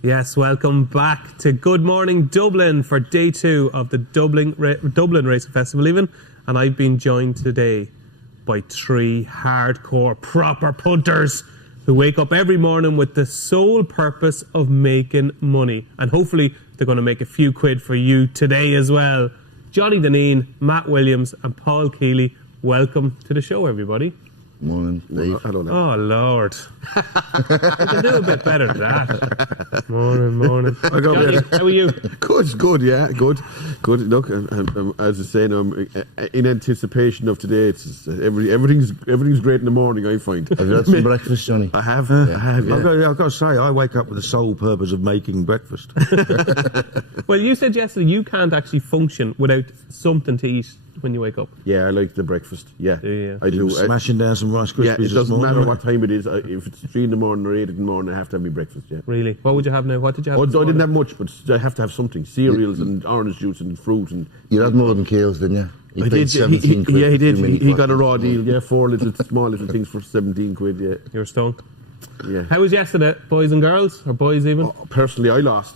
Yes, welcome back to Good Morning Dublin for day 2 of the Dublin Racing Festival even. And I've been joined today by 3 hardcore proper punters who wake up every morning with the sole purpose of making money. And hopefully they're going to make a few quid for you today as well. Johnny Dineen, Matt Williams and Paul Kealy, welcome to the show, everybody. Morning, Dave. Oh, Lord. I can do a bit better than that. Morning. Johnny, how are you? Good, yeah, good. Look, as I say, I'm in anticipation of today. It's everything's great in the morning, I find. Have you had some breakfast, Johnny? I have, yeah. I've got to say, I wake up with the sole purpose of making breakfast. Well, you said yesterday you can't actually function without something to eat when you wake up. Yeah, I like the breakfast. Yeah, I do. Smashing down some Rice Krispies. Yeah, it doesn't matter what time it is. If it's 3 in the morning or 8 in the morning, I have to have my breakfast. Yeah. Really? What would you have now? What did you have? I didn't have much, but I have to have something: cereals and orange juice and fruit. And you had more than Keels, didn't you? I did. 17 quid. Yeah, he did. He got a raw deal. Yeah, 4 small little things for 17 quid. Yeah, you're stoned. Yeah. How was yesterday, boys and girls, or boys even? Personally, I lost.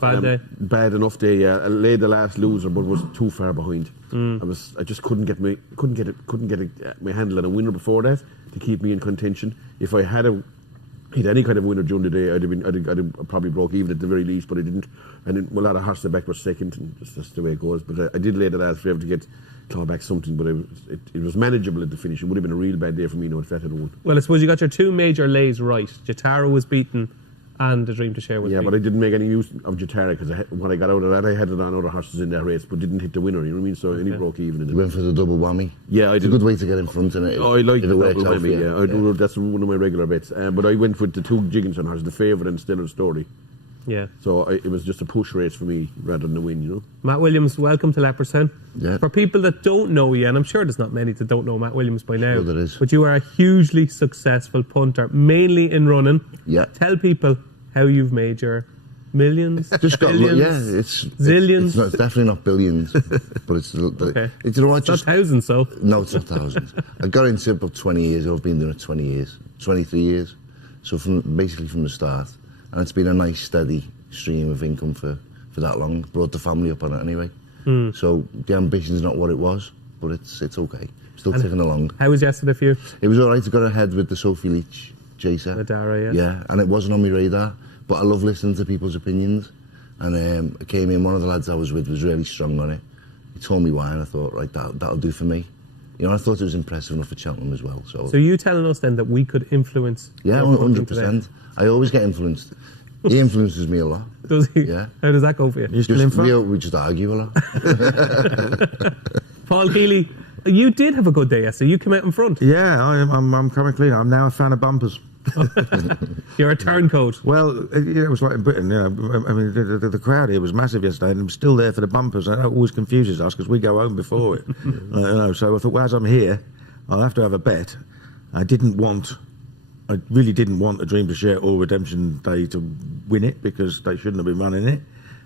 Bad day. Bad enough day. Yeah, I laid the last loser, but was too far behind. I just couldn't get my handle on a winner before that to keep me in contention. If I had any kind of winner during the day, I'd have probably broke even at the very least, but I didn't. And then a lot of horses back were second, and that's the way it goes. But I did lay the last forever to claw back something, but it was manageable at the finish. It would have been a real bad day for me, if that had won. Well, I suppose you got your 2 major lays right. Jatara was beaten, and the Dream to Share was beaten. But I didn't make any use of Jatara because when I got out of that, I had it on other horses in that race, but didn't hit the winner. You know what I mean? So I only broke even. You went for the double whammy. Yeah, it's a good way to get in front in it. I like the double whammy. Yeah, I do. That's one of my regular bets. But I went with the 2 Jigginson horses, the Favourite and Stellar Story. Yeah. So it was just a push race for me rather than a win, you know. Matt Williams, welcome to Leopardstown. Yeah. For people that don't know you, and I'm sure there's not many that don't know Matt Williams by now, sure there is. But you are a hugely successful punter, mainly in running. Yeah. Tell people how you've made your millions, just got billions, it's zillions. It's definitely not billions, but it's okay. It's not thousands, so. No, it's not thousands. I got into it about 20 years ago. I've been doing it 20 years, 23 years. So basically from the start. And it's been a nice steady stream of income for that long. Brought the family up on it anyway. So the ambition's not what it was, but it's okay. Still ticking along. How was yesterday for you? It was alright. I got ahead with the Sophie Leach chaser. Madara, yeah, and it wasn't on my radar, but I love listening to people's opinions. And I came in, one of the lads I was with was really strong on it. He told me why, and I thought, right, that'll do for me. You know, I thought it was impressive enough for Cheltenham as well. So you telling us then that we could influence? Yeah, 100%. I always get influenced. He influences me a lot. Does he? Yeah. How does that go for you? You still in front? We just argue a lot. Paul Kealy, you did have a good day yesterday. You came out in front. Yeah, I'm coming clean. I'm now a fan of bumpers. You're a turncoat. Well, it was like in Britain, you know. I mean, the crowd here was massive yesterday, and I'm still there for the bumpers. And that always confuses us because we go home before it. So I thought, well, as I'm here, I'll have to have a bet. I really didn't want a Dream to Share or Redemption Day to win it because they shouldn't have been running it.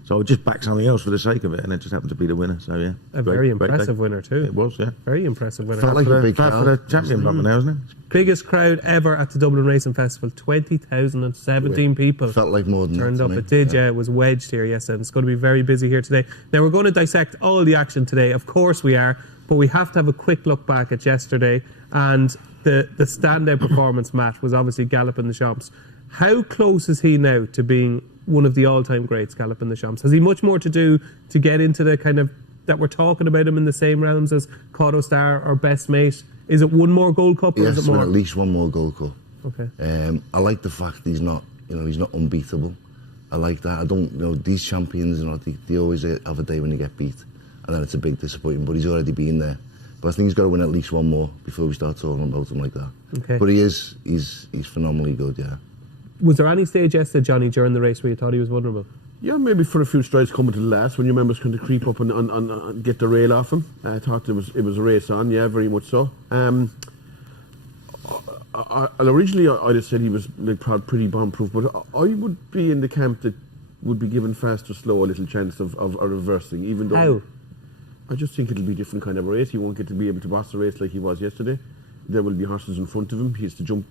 So I would just back something else for the sake of it, and it just happened to be the winner. So yeah, a very impressive winner too. It was, yeah, very impressive winner. Felt like a big crowd for the champion bumper now, isn't it? Biggest crowd ever at the Dublin Racing Festival. 20,017 people. Felt like more than turned that up. to me. It did, yeah. It was wedged here yesterday. It's going to be very busy here today. Now we're going to dissect all the action today. Of course we are, but we have to have a quick look back at yesterday and the standout performance. Matt was obviously galloping the Champs. How close is he now to being one of the all-time greats, galloping the Champs? Has he much more to do to get into the kind of that we're talking about him in the same realms as Cotto Star or Best Mate? Is it one more Gold Cup or is it more? At least one more Gold Cup. Okay. I like the fact he's not unbeatable. I like that. I don't, these champions, they always have a day when they get beat, and then it's a big disappointment. But he's already been there. But I think he's got to win at least one more before we start talking about him like that. Okay. But he's phenomenally good, yeah. Was there any stage yesterday, Johnny, during the race where you thought he was vulnerable? Yeah, maybe for a few strides coming to the last when your members kind of creep up and get the rail off him. I thought it was a race on, yeah, very much so. Originally I'd have said he was pretty bomb-proof, but I would be in the camp that would be given fast or slow a little chance of a reversing, even though... How? I just think it'll be a different kind of a race. He won't get to be able to boss the race like he was yesterday. There will be horses in front of him. He has to jump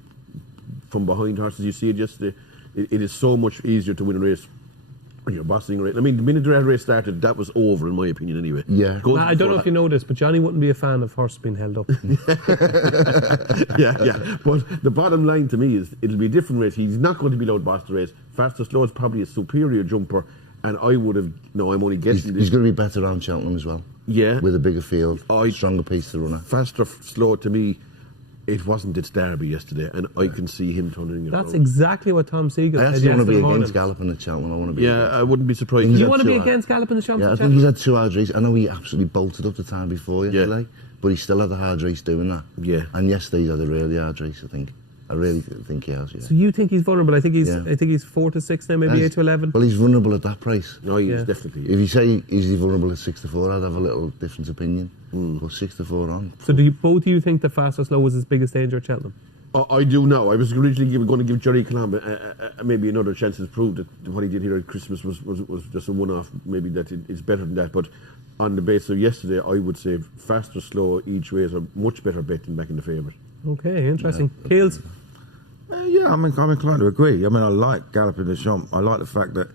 from behind horses. You see it yesterday. it is so much easier to win a race when you're bossing a race. I mean, the minute the race started, that was over, in my opinion, anyway. Yeah. I don't know if you know this, but Johnny wouldn't be a fan of horse being held up. yeah. But the bottom line to me is it'll be a different race. He's not going to be allowed to boss the race. Fast or Slow is probably a superior jumper, and I would have... No, I'm only guessing. He's going to be better around Cheltenham as well. Yeah. With a bigger field, stronger pace to runner. Fast or Slow, to me, it wasn't its derby yesterday, and I can see him turning it That's around. exactly what Tom Siegel said. I actually want to be against Galloping at Cheltenham. I want to be. Yeah, I wouldn't be surprised. You want to be against Galloping at Cheltenham? Yeah, I think he's had 2 hard races. I know he absolutely bolted up the time before yesterday, but he still had a hard race doing that. Yeah. And yesterday he had a really hard race, I think. I really think he has, yeah. So you think he's vulnerable? I think he's 4 to 6 now, maybe 8 to 11. Well, he's vulnerable at that price. No, he's definitely. If you say is he vulnerable at 6 to 4, I'd have a little different opinion. But 6 to 4 on. So do both of you think that Fast or Slow was his biggest danger at Cheltenham? I do now. I was originally going to give Jerry Colombo maybe another chance to prove that what he did here at Christmas was just a one-off. Maybe that it's better than that. But on the basis of yesterday, I would say Fast or Slow each way is a much better bet than back in the favourite. Okay, interesting. Keels? Yeah, I'm inclined to agree. I mean, I like Galloping the Champ. I like the fact that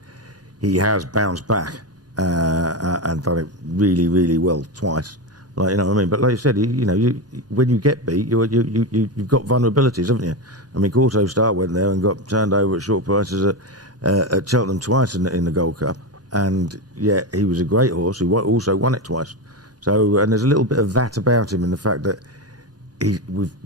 he has bounced back and done it really, really well twice. Like, you know what I mean? But like you said, when you get beat, you've got vulnerabilities, haven't you? I mean, Gorto Star went there and got turned over at short prices at Cheltenham twice in the Gold Cup, and yet he was a great horse who also won it twice. So, and there's a little bit of that about him in the fact that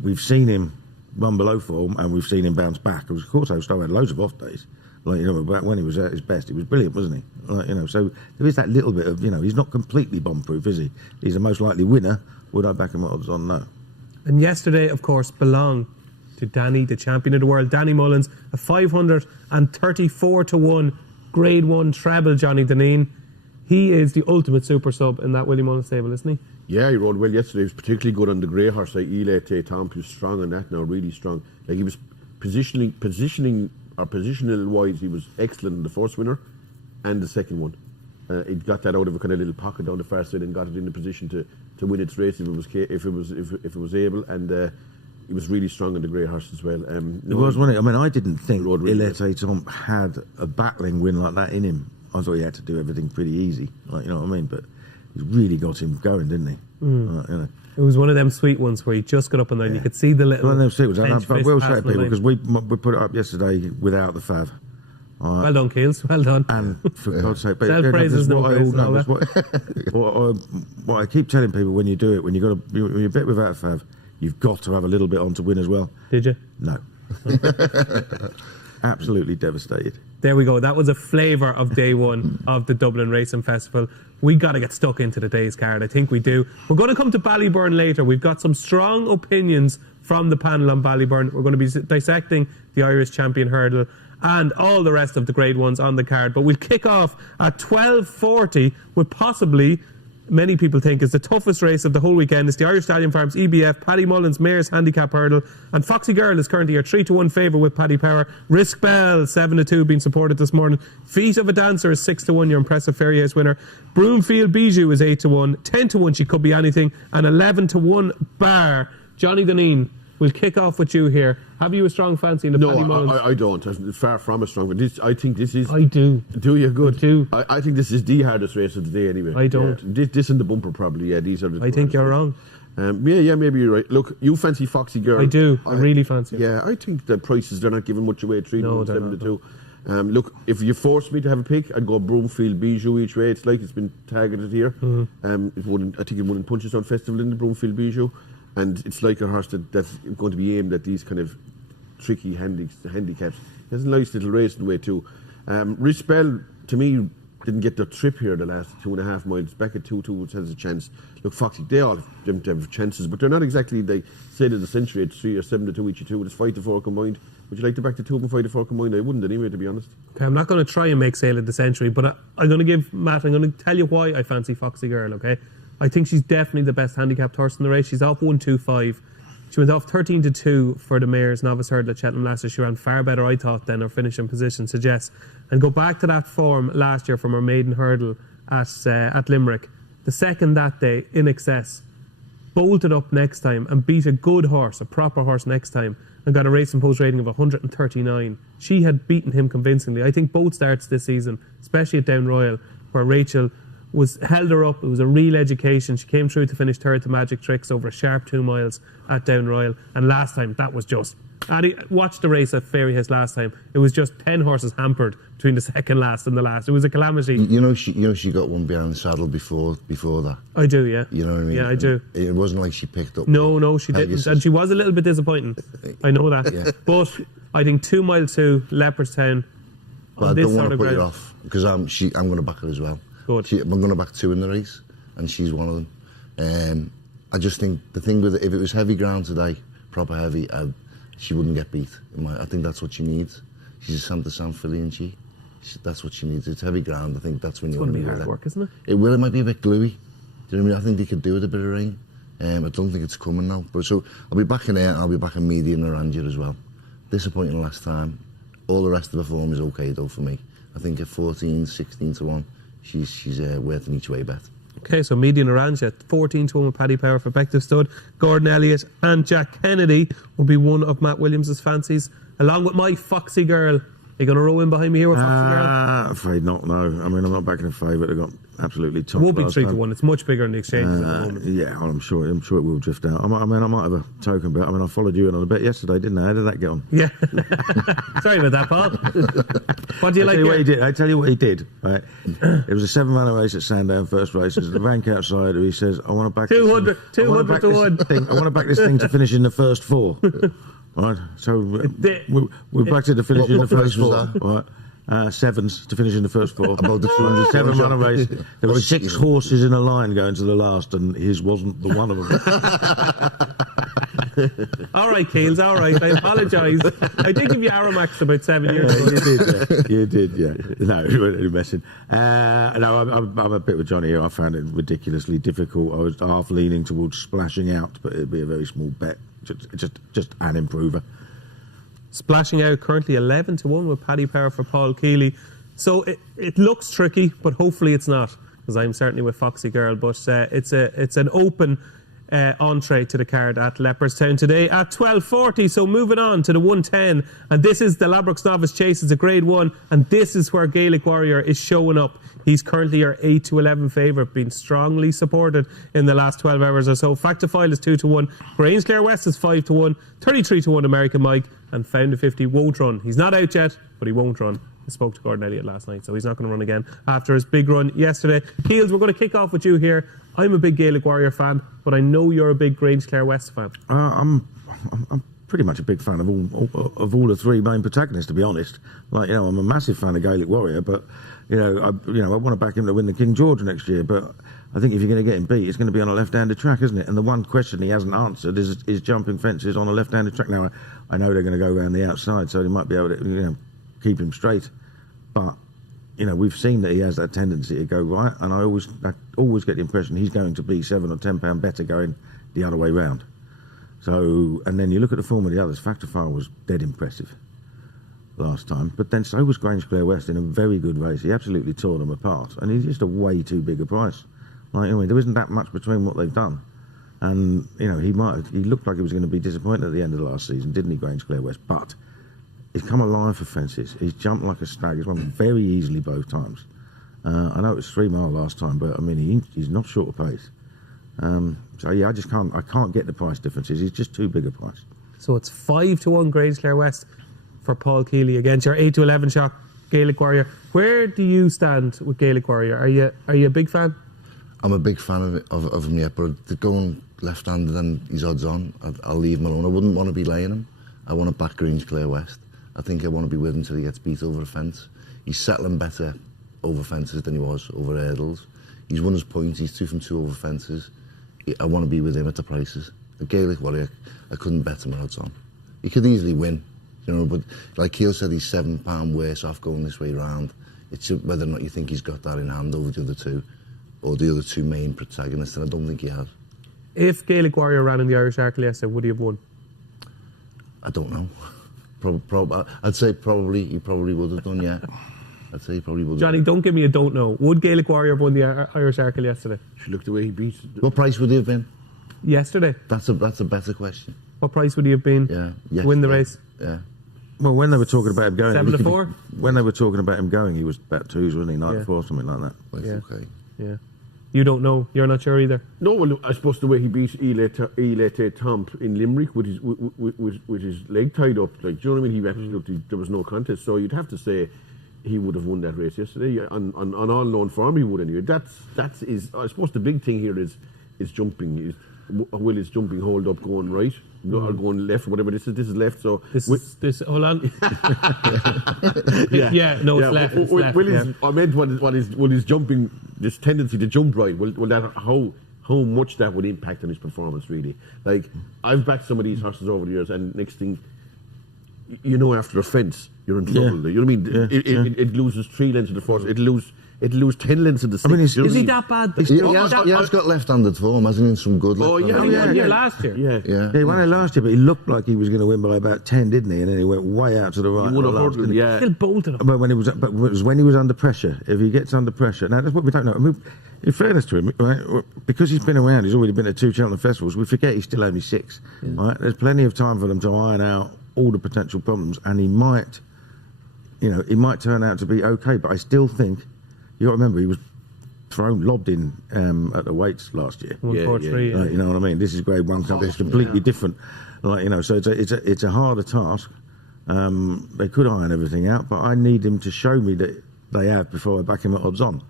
we've seen him run below form and we've seen him bounce back. Because Gorto Star had loads of off days. Like, but when he was at his best, he was brilliant, wasn't he? Like, so there is that little bit of, he's not completely bomb-proof, is he? He's the most likely winner. Would I back him at odds on? No. And yesterday, of course, belonged to Danny, the champion of the world, Danny Mullins, a 534 to 1 Grade 1 treble, Johnny Dineen. He is the ultimate super sub in that Willie Mullins stable, isn't he? Yeah, he rode well yesterday. He was particularly good on the grey horse, like I.N.H. Tom. He was strong on that now, really strong. Like, he was positioning or positional wise, he was excellent in the first winner and the second one. He got that out of a kind of little pocket down the far side and got it in the position to win its race if it was able. And he was really strong on the grey horse as well. It was, wasn't it? I mean, I didn't think I.N.H. Tom had a battling win like that in him. I thought he had to do everything pretty easy, like, you know what I mean? But he really got him going, didn't he? It was one of them sweet ones where he just got up and then you could see the little. One of them sweet ones. I will say, people, because we put it up yesterday without the fav. Well done, Keels. Well done. And for God's sake, but what I keep telling people when you do it, when you bet without a fav, you've got to have a little bit on to win as well. Did you? No. Absolutely devastated. There we go. That was a flavour of day one of the Dublin Racing Festival. We got to get stuck into the day's card. I think we do. We're going to come to Ballyburn later. We've got some strong opinions from the panel on Ballyburn. We're going to be dissecting the Irish Champion Hurdle and all the rest of the grade ones on the card. But we'll kick off at 12:40 with possibly, many people think, is the toughest race of the whole weekend. It's the Irish Stallion Farms EBF Paddy Mullins Mares Handicap Hurdle, and Foxy Girl is currently a 3 to 1 favourite with Paddy Power. Risk Bell 7 to 2 being supported this morning. Feet of a Dancer is 6 to 1, your impressive Ferrier's winner. Broomfield Bijou is 8 to 1, 10 to 1 She Could Be Anything, and 11 to 1 Bar. Johnny Dineen, we'll kick off with you here. Have you a strong fancy in the Paddy Mullins? No, I don't. It's far from a strong. But I think this is. I do. Do you? Good. I do. I think this is the hardest race of the day anyway. I don't. Yeah. This and the bumper probably. Yeah, these are the. I think you're wrong. Yeah, maybe you're right. Look, you fancy Foxy Girl. I do. I really fancy her. Yeah, I think the prices, they're not giving much away. 3 to 1, 7 to 2. No. Look, if you force me to have a pick, I'd go Broomfield Bijou each way. It's like it's been targeted here. I think it wouldn't Punchestown Festival in the Broomfield Bijou. And it's like a horse that's going to be aimed at these kind of tricky handicaps. It has a nice little racing way too. Risk Bell, to me, didn't get the trip here the last 2.5 miles. Back at 2-2, which has a chance. Look, Foxy, they all have chances, but they're not exactly, they said of the century, it's 3 or 7 to 2 each 2. It's 5 to 4 combined. Would you like to back to 2 and 5 to 4 combined? I wouldn't anyway, to be honest. Okay, I'm not going to try and make sale of the century, but I'm going to give Matt, I'm going to tell you why I fancy Foxy Girl, okay? I think she's definitely the best handicapped horse in the race. She's off 1-2-5. She went off 13 to 2 for the Mares Novice Hurdle at Cheltenham last year. She ran far better, I thought, than her finishing position suggests. And go back to that form last year from her maiden hurdle at Limerick. The second that day, In Excess, bolted up next time and beat a good horse, a proper horse next time, and got a Racing Post rating of 139. She had beaten him convincingly. I think both starts this season, especially at Down Royal, where Rachel held her up. It was a real education. She came through to finish third to Magic Tricks over a sharp 2 miles at Down Royal. And last time, that was just... Paddy watched the race at Fairyhill last time. It was just 10 horses hampered between the second last and the last. It was a calamity. She got one behind the saddle before that. I do, yeah. You know what I mean? Yeah, I do. It wasn't like she picked up. No, she didn't. And she was a little bit disappointing. I know that. Yeah. But I think 2 mile 2, Leopardstown. But I don't want to put you off because I'm going to back her as well. Good. I'm going to back 2 in the race, and she's one of them. I just think the thing with it, if it was heavy ground today, proper heavy, she wouldn't get beat. I think that's what she needs. She's a Santa San filly, and that's what she needs. It's heavy ground. I think that's when you want to be hard work, isn't it? It will. It might be a bit gluey. Do you know what I mean? I think they could do with a bit of rain. I don't think it's coming now. But so I'll be back in there, and I'll be back in Media and Aranja as well. Disappointing last time. All the rest of the form is okay though for me. I think at 14, 16 to 1, she's worth an each way bet. Okay, so Median Aranja, 14 to 1 with Paddy Power for Effective Stud. Gordon Elliott and Jack Kennedy will be one of Matt Williams' fancies, along with my Foxy Girl. Are you going to row in behind me here with Foxy Girl? Afraid not, no. I mean, I'm not backing a favourite. I've got absolutely top. It won't be 3 to 1. It's much bigger in the exchanges at the moment. Yeah, I'm sure it will drift out. I might have a token bet. I mean, I followed you in on a bet yesterday, didn't I? How did that get on? Yeah. Sorry about that, Paul. What do you like? I tell you what he did. Right, it was a 7-man race at Sandown, first race. There's the bank outside. He says, "I want to back 200 to 1. I want to back this thing to finish in the first 4." Right, so we backed it to finish in the first 4. Right. 7s to finish in the first 4. About the 200 7-man race. There were 6 horses in a line going to the last, and his wasn't the one of them. All right, Keels, all right. I apologise. I did give you Aramax about 7 years ago. You did, yeah. No, you're messing. No, I'm a bit with Johnny here. I found it ridiculously difficult. I was half leaning towards splashing out, but it'd be a very small bet. Just an improver. Splashing out currently 11 to 1 with Paddy Power for Paul Kealy. So it looks tricky, but hopefully it's not, because I'm certainly with Foxy Girl. But it's an open entree to the card at Leopardstown today at 12:40. So moving on to the 110, and this is the Ladbrokes Novice Chase. It's a Grade 1, and this is where Gaelic Warrior is showing up. He's currently your 8 to 11 favourite, being strongly supported in the last 12 hours or so. Factifile is 2 to 1. Grange Clare West is 5 to 1. 33 to 1 American Mike, and Found 50 won't run. He's not out yet, but he won't run. I spoke to Gordon Elliott last night, so he's not going to run again after his big run yesterday. Keels, we're going to kick off with you here. I'm a big Gaelic Warrior fan, but I know you're a big Grange Clare West fan. I'm pretty much a big fan of all the 3 main protagonists, to be honest. Like, I'm a massive fan of Gaelic Warrior, but I want to back him to win the King George next year. But I think if you're going to get him beat, it's going to be on a left-handed track, isn't it? And the one question he hasn't answered is jumping fences on a left-handed track. Now, I know they're going to go around the outside, so they might be able to, keep him straight. But we've seen that he has that tendency to go right, and I always get the impression he's going to be £7 or £10 better going the other way round. So, and then you look at the form of the others. Factifile was dead impressive last time, but then so was Grange Clare West in a very good race. He absolutely tore them apart, and he's just a way too big a price. There isn't that much between what they've done, and he looked like he was going to be disappointed at the end of the last season, didn't he, Grange Clare West? But he's come alive for fences. He's jumped like a stag. He's won very easily both times. I know it was 3 mile last time, but he's not short of pace. So yeah, I can't get the price differences. He's just too big a price. So it's 5 to 1 Grange Clare West for Paul Kealy against your 8 to 11 shot Gaelic Warrior. Where do you stand with Gaelic Warrior? Are you a big fan? I'm a big fan of him, yeah, but going left-handed and he's odds on, I'll leave him alone. I wouldn't want to be laying him. I want to back Grange Clare West. I think I want to be with him until he gets beat over a fence. He's settling better over fences than he was over hurdles. He's won his points. He's 2 from 2 over fences. I want to be with him at the prices. The Gaelic Warrior, I couldn't bet him odds on. He could easily win, but like Keel said, he's £7 worse off going this way round. It's whether or not you think he's got that in hand over the other 2, or the other 2 main protagonists, and I don't think he has. If Gaelic Warrior ran in the Irish Arc yesterday, would he have won? I don't know. I'd say probably he probably would have done, yeah. I'd say he probably would have. Johnny, don't give me a don't know. Would Gaelic Warrior have won the Irish Arkle yesterday? Look the way he beat. What price would he have been? Yesterday. That's a better question. What price would he have been? Yeah. Win the race. Yeah. Well, when they were talking about him going, 7-4. When they were talking about him going, he was about 2s, wasn't he? 9-4, something like that. Well, Yeah. okay. Yeah. You don't know. You're not sure either. No, well, I suppose the way he beat I.N.H Tomp in Limerick with his leg tied up, like, do you know what I mean? He absolutely, there was no contest. So you'd have to say he would have won that race yesterday. On all known form, he would anyway. That's I suppose the big thing here is jumping. Will his jumping hold up going right? Or going left, whatever this is left. So this hold on. It's left. It's left. I meant will his jumping, this tendency to jump right, will that how much that would impact on his performance really? Like, I've backed some of these horses over the years, and next thing you know, after a fence, you're in trouble. You know what I mean? It loses 3 lengths of the force. It lose 10 lengths of the 6. I mean, Is he that bad? He has got left-handed form, hasn't he? In some good left-handed He won here last year. Yeah. He won it last year, but he looked like he was going to win by about 10, didn't he? And then he went way out to the right. He won a hurdle, yeah. Still bolted him. But it was when he was under pressure. If he gets under pressure, now that's what we don't know. I mean, in fairness to him, right, because he's been around, he's already been at 2 Cheltenham festivals. We forget he's still only 6. Right? There's plenty of time for them to iron out all the potential problems, and he might turn out to be okay. But I still think you got to remember he was lobbed in at the weights last year. 143. You know what I mean? This is grade 1 company. It's completely different. Like, you know, so it's a harder task. They could iron everything out, but I need him to show me that they have before I back him at odds on.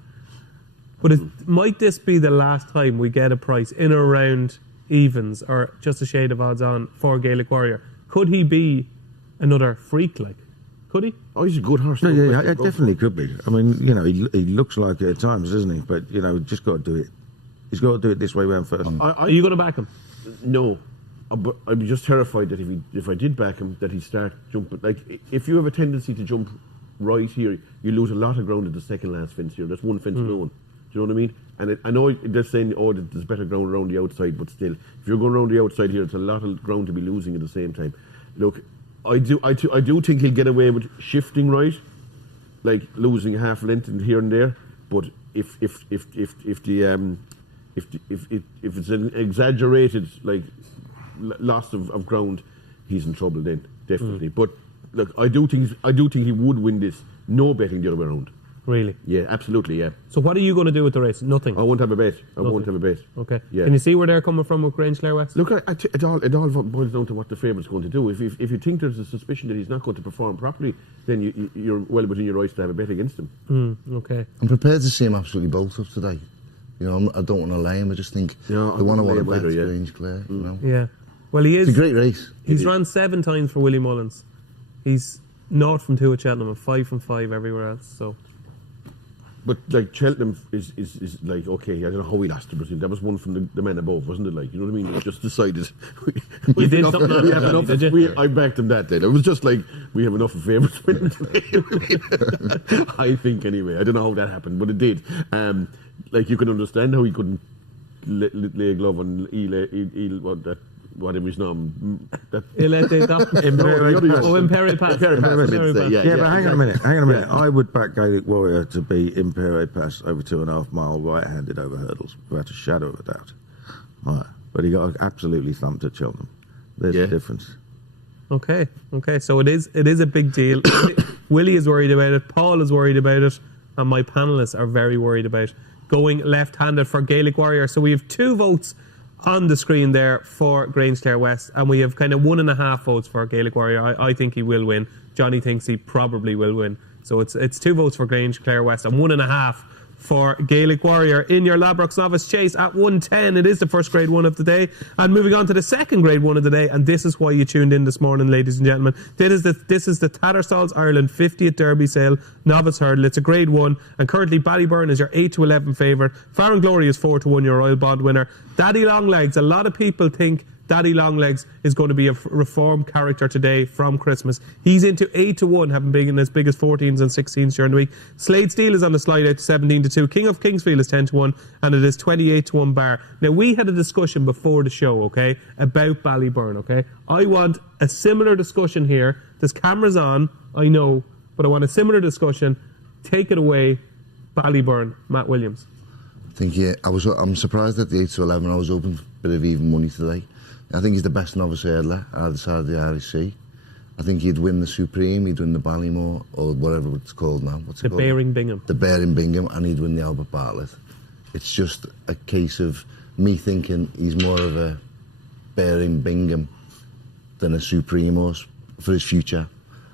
But might this be the last time we get a price in or around evens or just a shade of odds on for Gaelic Warrior? Could he be another freak, like? Could he? Oh, he's a good horse. Yeah, it definitely could be. I mean, you know, he looks like it at times, doesn't he? But, you know, just got to do it. He's got to do it this way round first. Are you going to back him? No. But I'd be just terrified that if I did back him, that he'd start jumping. Like, if you have a tendency to jump right here, you lose a lot of ground at the second last fence here. That's one fence alone. Do you know what I mean? And I know they're saying, there's better ground around the outside, but still, if you're going around the outside here, it's a lot of ground to be losing at the same time. Look, I do think he'll get away with shifting right, like losing half length here and there. But if it's an exaggerated like loss of ground, he's in trouble then, definitely. But look, I do think he would win this. No betting the other way around. Really? Yeah, absolutely. Yeah. So what are you going to do with the race? Nothing. I won't have a bet. Okay. Yeah. Can you see where they're coming from with Grange Clare West? Look, it all boils down to what the favourite's going to do. If you think there's a suspicion that he's not going to perform properly, then you're well within your rights to have a bet against him. Okay. I'm prepared to see him absolutely bolt up today. You know, I don't want to lay him. I just think they want to bet Grange Clare. You know? Yeah. Well, he is. It's a great race. He's run 7 times for Willie Mullins. He's 0 from 2 at Cheltenham and 5 from 5 everywhere else. So. But like Cheltenham is like, okay, I don't know how we lost to Brazil. That was one from the men above, wasn't it? Like, you know what I mean? We just decided we did something like that. Did you? I backed him that day. It was just like we have enough of favourites winning today. I think anyway. I don't know how that happened, but it did. Like, you can understand how he couldn't lay a glove on whatever his name. Imperi Pass. Yeah, but hang on a minute. I would back Gaelic Warrior to be Imperi Pass over 2.5 mile right-handed over hurdles without a shadow of a doubt. Right. But he got absolutely thumped at Cheltenham. There's the difference. Okay. So it is a big deal. Willie is worried about it. Paul is worried about it, and my panelists are very worried about going left-handed for Gaelic Warrior. So we have 2 votes on the screen there for Grange Clare West, and we have kind of 1.5 votes for Gaelic Warrior. I think he will win. Johnny thinks he probably will win. So it's 2 votes for Grange Clare West and 1.5 for Gaelic Warrior in your Ladbrokes Novice Chase at 110. It is the first grade 1 of the day. And moving on to the second grade 1 of the day, and this is why you tuned in this morning, ladies and gentlemen. This is the Tattersalls Ireland 50th Derby Sale Novice Hurdle. It's a grade 1, and currently Ballyburn is your 8-11 favourite. Far and Glory is 4-1, your Royal Bond winner. Daddy Longlegs, a lot of people think Daddy Longlegs is going to be a reformed character today from Christmas. He's into 8-1, having been as big as 14s and 16s during the week. Slade Steele is on the slide out to 17-2. King of Kingsfield is 10-1, and it is 28-1 bar. Now, we had a discussion before the show, okay, about Ballyburn, okay? I want a similar discussion here. There's cameras on, I know, but I want a similar discussion. Take it away, Ballyburn, Matt Williams. I think I'm surprised at the 8 to 11. I was hoping for a bit of even money today. I think he's the best novice hurdler either side of the REC. I think he'd win the Supreme, he'd win the Ballymore, or whatever it's called now. What's it called? Bearing Bingham. The Bearing Bingham, and he'd win the Albert Bartlett. It's just a case of me thinking he's more of a Bearing Bingham than a Supreme horse for his future.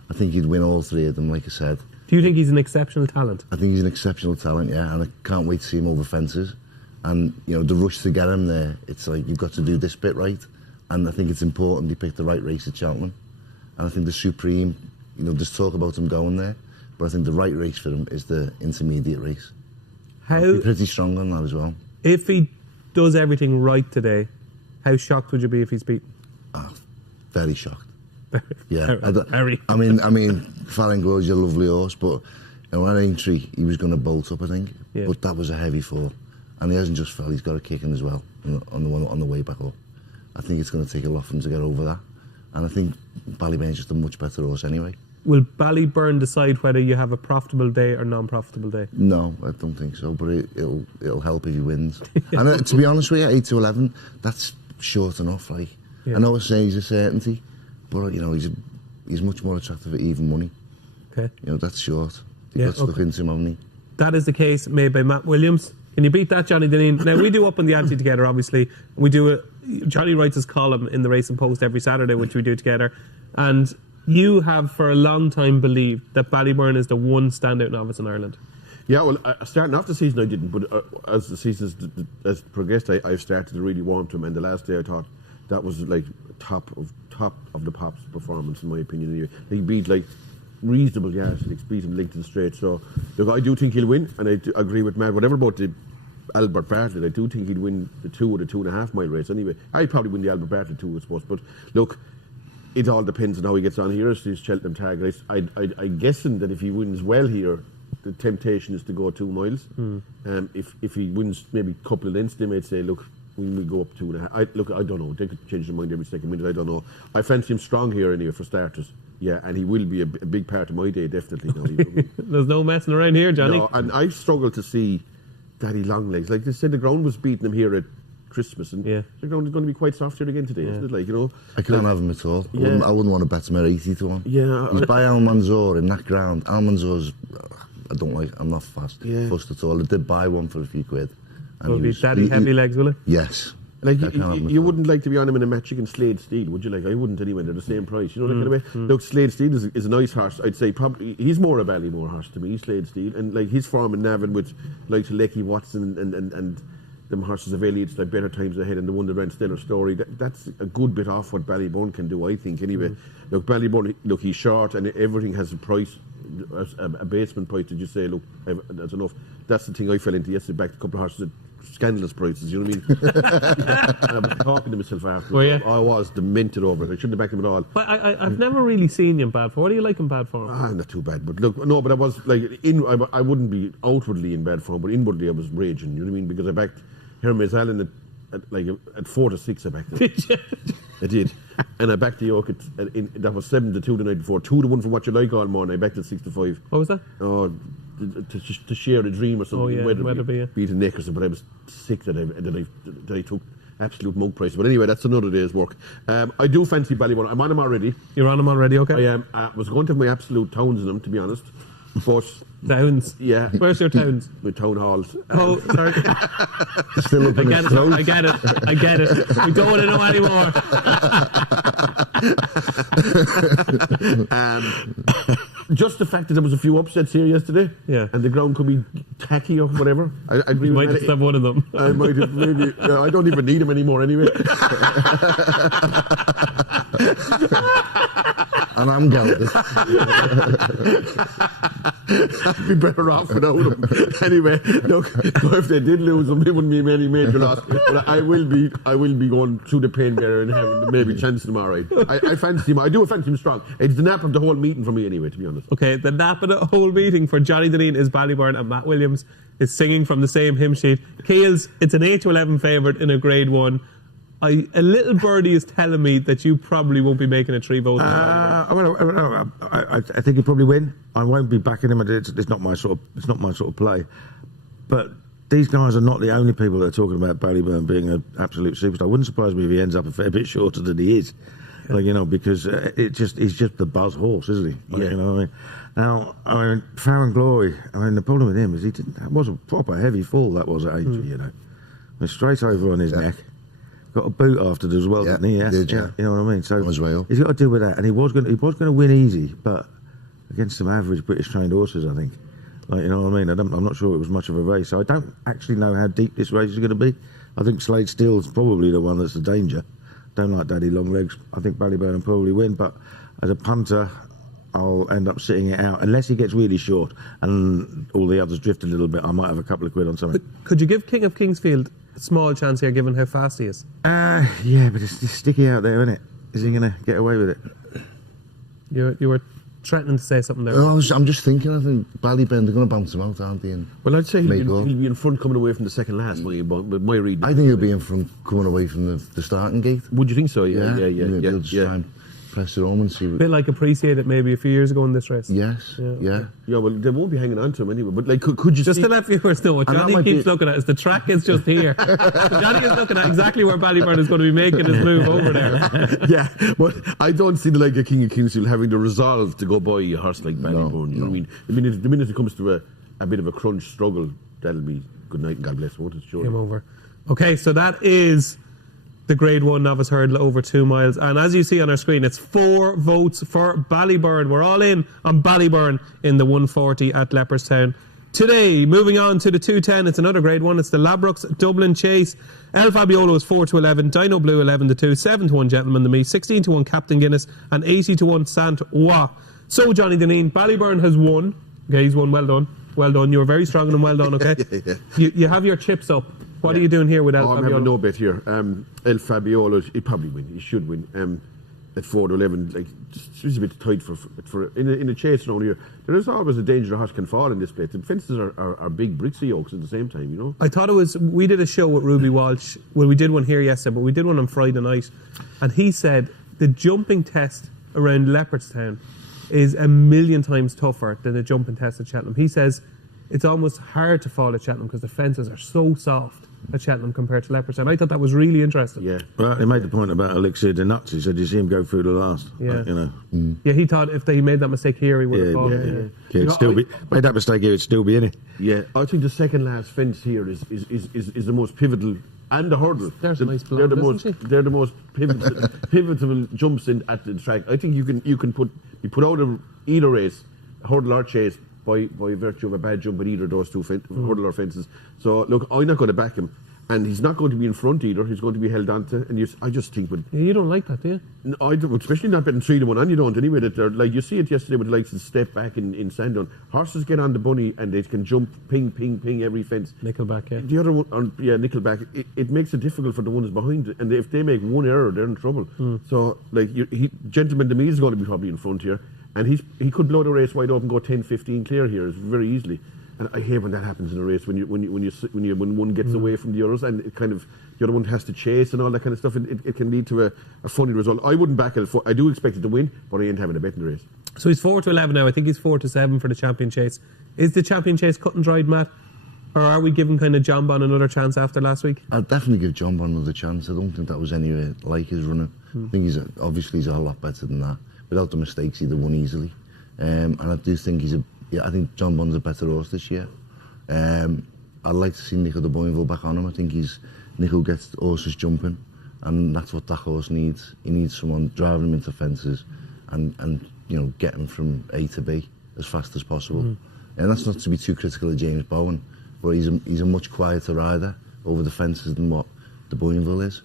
I think he'd win all three of them, like I said. Do you think he's an exceptional talent? I think he's an exceptional talent, yeah, and I can't wait to see him over fences. And, you know, the rush to get him there, it's like you've got to do this bit right. And I think it's important he picked the right race at Cheltenham. And I think the Supreme, you know, there's talk about him going there, but I think the right race for him is the intermediate race. He'll be pretty strong on that as well. If he does everything right today, how shocked would you be if he's beaten? Very shocked. Yeah, very. I mean, Fallon Grove's a lovely horse, but you know, at Aintree he was going to bolt up, I think. Yeah. But that was a heavy fall, and he hasn't just fell; he's got a kick in as well on the way back up. I think it's going to take a lot for him to get over that, and I think Ballyburn's just a much better horse anyway. Will Ballyburn decide whether you have a profitable day or non-profitable day? No, I don't think so, but it'll help if he wins. And to be honest with you, 8 to 11, that's short enough. Like, I know I say he's a certainty, but you know he's much more attractive at even money. Okay, you know that's short. You've got to look into him, haven't you? That is the case made by Matt Williams. Can you beat that, Johnny Dineen? Now we do Up on the Ante together. Obviously, we do Johnny writes his column in the Racing Post every Saturday, which we do together, and you have for a long time believed that Ballyburn is the one standout novice in Ireland. Yeah, well, starting off the season I didn't, but as the season has progressed, I've started to really warm to him. And the last day I thought that was like top of the pops performance in my opinion. Anyway, he beat like reasonable yards, beat him linked and straight. So look, I do think he'll win, and I agree with Matt. Whatever about the Albert Bartlett, I do think he'd win the 2 or the 2.5 mile race. Anyway, I'd probably win the Albert Bartlett too, I suppose. But look, it all depends on how he gets on here. It's his Cheltenham target. I'm guessing that if he wins well here, the temptation is to go 2 miles. If he wins maybe a couple of lengths, they might say, look, we will go up 2.5. I don't know. They could change their mind every second minute. I don't know. I fancy him strong here anyway, for starters. Yeah, and he will be a big part of my day, definitely. No, there's no messing around here, Johnny. No, and I struggle to see Daddy Longlegs. Like they said, the ground was beating him here at Christmas, and the ground is going to be quite soft here again today, isn't it? Like, you know, I can't have him at all. I wouldn't want to bet him at 80 to 1. Yeah, he's by Almanzor in that ground. Almanzor's, I don't like. I'm not fussed at all. I did buy one for a few quid. Will be Daddy heavy legs, will it? Yes. Like you wouldn't like to be on him in a match against Slade Steele, would you? Like I wouldn't anyway. They're the same price, you know, that kind of way. Look, Slade Steele is a nice horse. I'd say probably he's more a Ballymore horse to me, Slade Steele, and like his form in Navan with like Lecky Watson and them horses of Elliot's like Better Times Ahead and the one that ran Stellar Story. That's a good bit off what Ballyburn can do, I think. Anyway, look, Ballyburn, look, he's short and everything has a price, a basement price. Did you say, look, that's enough? That's the thing I fell into yesterday. Back to a couple of horses at scandalous prices, you know what I mean? I was talking to myself after. I was demented over it. I shouldn't have backed him at all. But I've never really seen you in bad form. What do you like in bad form? Not too bad. But look, no, but I was like, I wouldn't be outwardly in bad form, but inwardly I was raging, you know what I mean? Because I backed Hermes Allen at 4 to 6. I backed it. Did you? I did. And I backed the York that was 7 to 2 the night before. 2 to 1 for What You Like all morning. I backed it 6 to 5. What was that? Oh, to share a dream or something. Oh, yeah, Weatherby. Beat a neck or something, but I was sick that I took absolute mug price. But anyway, that's another day's work. I do fancy Ballyburn. I'm on him already. You're on him already, okay? I am. I was going to have my absolute towns in them, to be honest. But towns? Yeah. Where's your towns? My town halls. Oh, sorry. Still up in his throat. I get it. We don't want to know anymore. Just the fact that there was a few upsets here yesterday, and the ground could be tacky or whatever. I agree. You might just have one of them. I might have maybe. I don't even need him anymore anyway. And I'm gelded. I'd be better off without him. Anyway, look, if they did lose him, it wouldn't be any major loss. But I will be going through the pain barrier and having maybe chance him all right. I fancy him. I do fancy him strong. It's the nap of the whole meeting for me anyway, to be honest. Okay, the nap of the whole meeting for Johnny Dineen is Ballyburn, and Matt Williams is singing from the same hymn sheet. Keels, it's an 8 to 11 favourite in a Grade 1. A little birdie is telling me that you probably won't be making a 3 vote. I think he'll probably win. I won't be backing him. It's not my sort of play. But these guys are not the only people that are talking about Ballyburn being an absolute superstar. Wouldn't surprise me if he ends up a fair bit shorter than he is. Like, you know, because he's just the buzz horse, isn't he? Like, you know what I mean? Now, I mean, Farron Glory, I mean, the problem with him is that was a proper heavy fall, that was at 80, you know. Went straight over on his neck. Got a boot after as well, didn't he? Did, you know what I mean? So as well. He's got to deal with that. And he was going to win easy, but against some average British trained horses, I think. Like, you know what I mean? I'm not sure it was much of a race. So I don't actually know how deep this race is going to be. I think Slade Steele's probably the one that's the danger. Don't like Daddy Longlegs. I think Ballyburn will probably win, but as a punter, I'll end up sitting it out. Unless he gets really short and all the others drift a little bit, I might have a couple of quid on something. Could you give King of Kingsfield a small chance here, given how fast he is? Yeah, but it's sticky out there, isn't it? Is he going to get away with it? You were threatening to say something there. I'm just thinking, I think Ballyburn, they're going to bounce him out, aren't they? Well, I'd say he'll be in front coming away from the second last, with my reading. I think he'll be in front coming away from the starting gate. Would you think so? Yeah. He'll just try and press it home and see. A bit like Appreciate It maybe a few years ago in this race. Yes, yeah. Yeah, well, they won't be hanging on to him anyway. But like, could you just see... to let viewers know what Johnny keeps looking at is the track is just here. So Johnny is looking at exactly where Ballyburn is going to be making his move over there. Yeah, but I don't see the like of King of Kingsfield having the resolve to go buy a horse like Ballyburn. You know what I mean? The minute it comes to a bit of a crunch struggle, that'll be good night and God bless, won't it? Sure. Game over. Okay, so that is the Grade 1 novice hurdle over 2 miles. And as you see on our screen, it's 4 votes for Ballyburn. We're all in on Ballyburn in the 140 at Leopardstown. Today, moving on to the 210, it's another Grade 1. It's the Ladbrokes Dublin Chase. El Fabiolo is 4-11, Dino Blue 11-2, 7-1 Gentleman to Me, 16-1 Captain Guinness, and 80-1 Sant Wa. So, Johnny Dineen, Ballyburn has won. Okay, he's won. Well done. Well done. You were very strong and well done, okay? You have your chips up. What are you doing here with El Fabiolo? I'm having no bet here. El Fabiolo, he'll probably win. He should win. At 4-11, like just a bit tight for in a chase around here. There is always a danger the horse can fall in this place. The fences are big bricks of yokes at the same time, you know. I thought it was. We did a show with Ruby Walsh. Well, we did one here yesterday, but we did one on Friday night, and he said the jumping test around Leopardstown is a million times tougher than the jumping test at Cheltenham. He says it's almost hard to fall at Cheltenham because the fences are so soft at Cheltenham compared to Leopardstown. I thought that was really interesting. Yeah. Well, he made the point about Elixir de Nuts. He said, you see him go through the last. Yeah. You know. Yeah, he thought if they made that mistake here, he would have fallen. Yeah, it'd still be, made that mistake here, it'd still be in it. Yeah, I think the second last fence here is the most pivotal, and the hurdle. There's a nice blow, they're the most pivotal jumps in at the track. I think you put out either race, hurdle or chase, by virtue of a bad jump at either of those two hurdle or fences. So look, I'm not going to back him, and he's not going to be in front either. He's going to be held onto, and I just think you don't like that, do you? No, I don't, especially not betting 3-1, and you don't anyway. That they're like, you see it yesterday with the likes of Step Back in Sandown. Horses get on the bunny and they can jump ping every fence. Nickelback, yeah. The other one, Nickelback. It makes it difficult for the ones behind it, and if they make one error, they're in trouble. So like, Gentleman to Me is going to be probably in front here. And he could blow the race wide open, go 10-15 clear here very easily. And I hate when that happens in a race, when one gets away from the others, and it kind of the other one has to chase and all that kind of stuff. It can lead to a funny result. I wouldn't back it. I do expect it to win, but I ain't having a bet in the race. So he's 4-11 now. I think he's 4-7 for the Champion Chase. Is the Champion Chase cut and dried, Matt? Or are we giving kind of John Bon another chance after last week? I'd definitely give John Bon another chance. I don't think that was anywhere like his running. I think he's a lot better than that. Without the mistakes, he'd have won easily. And I do think I think John Bon's a better horse this year. I'd like to see Nico de Boinville back on him. I think Nico gets horses jumping, and that's what that horse needs. He needs someone driving him into fences and get him from A to B as fast as possible. And that's not to be too critical of James Bowen, but he's a much quieter rider over the fences than what de Boinville is.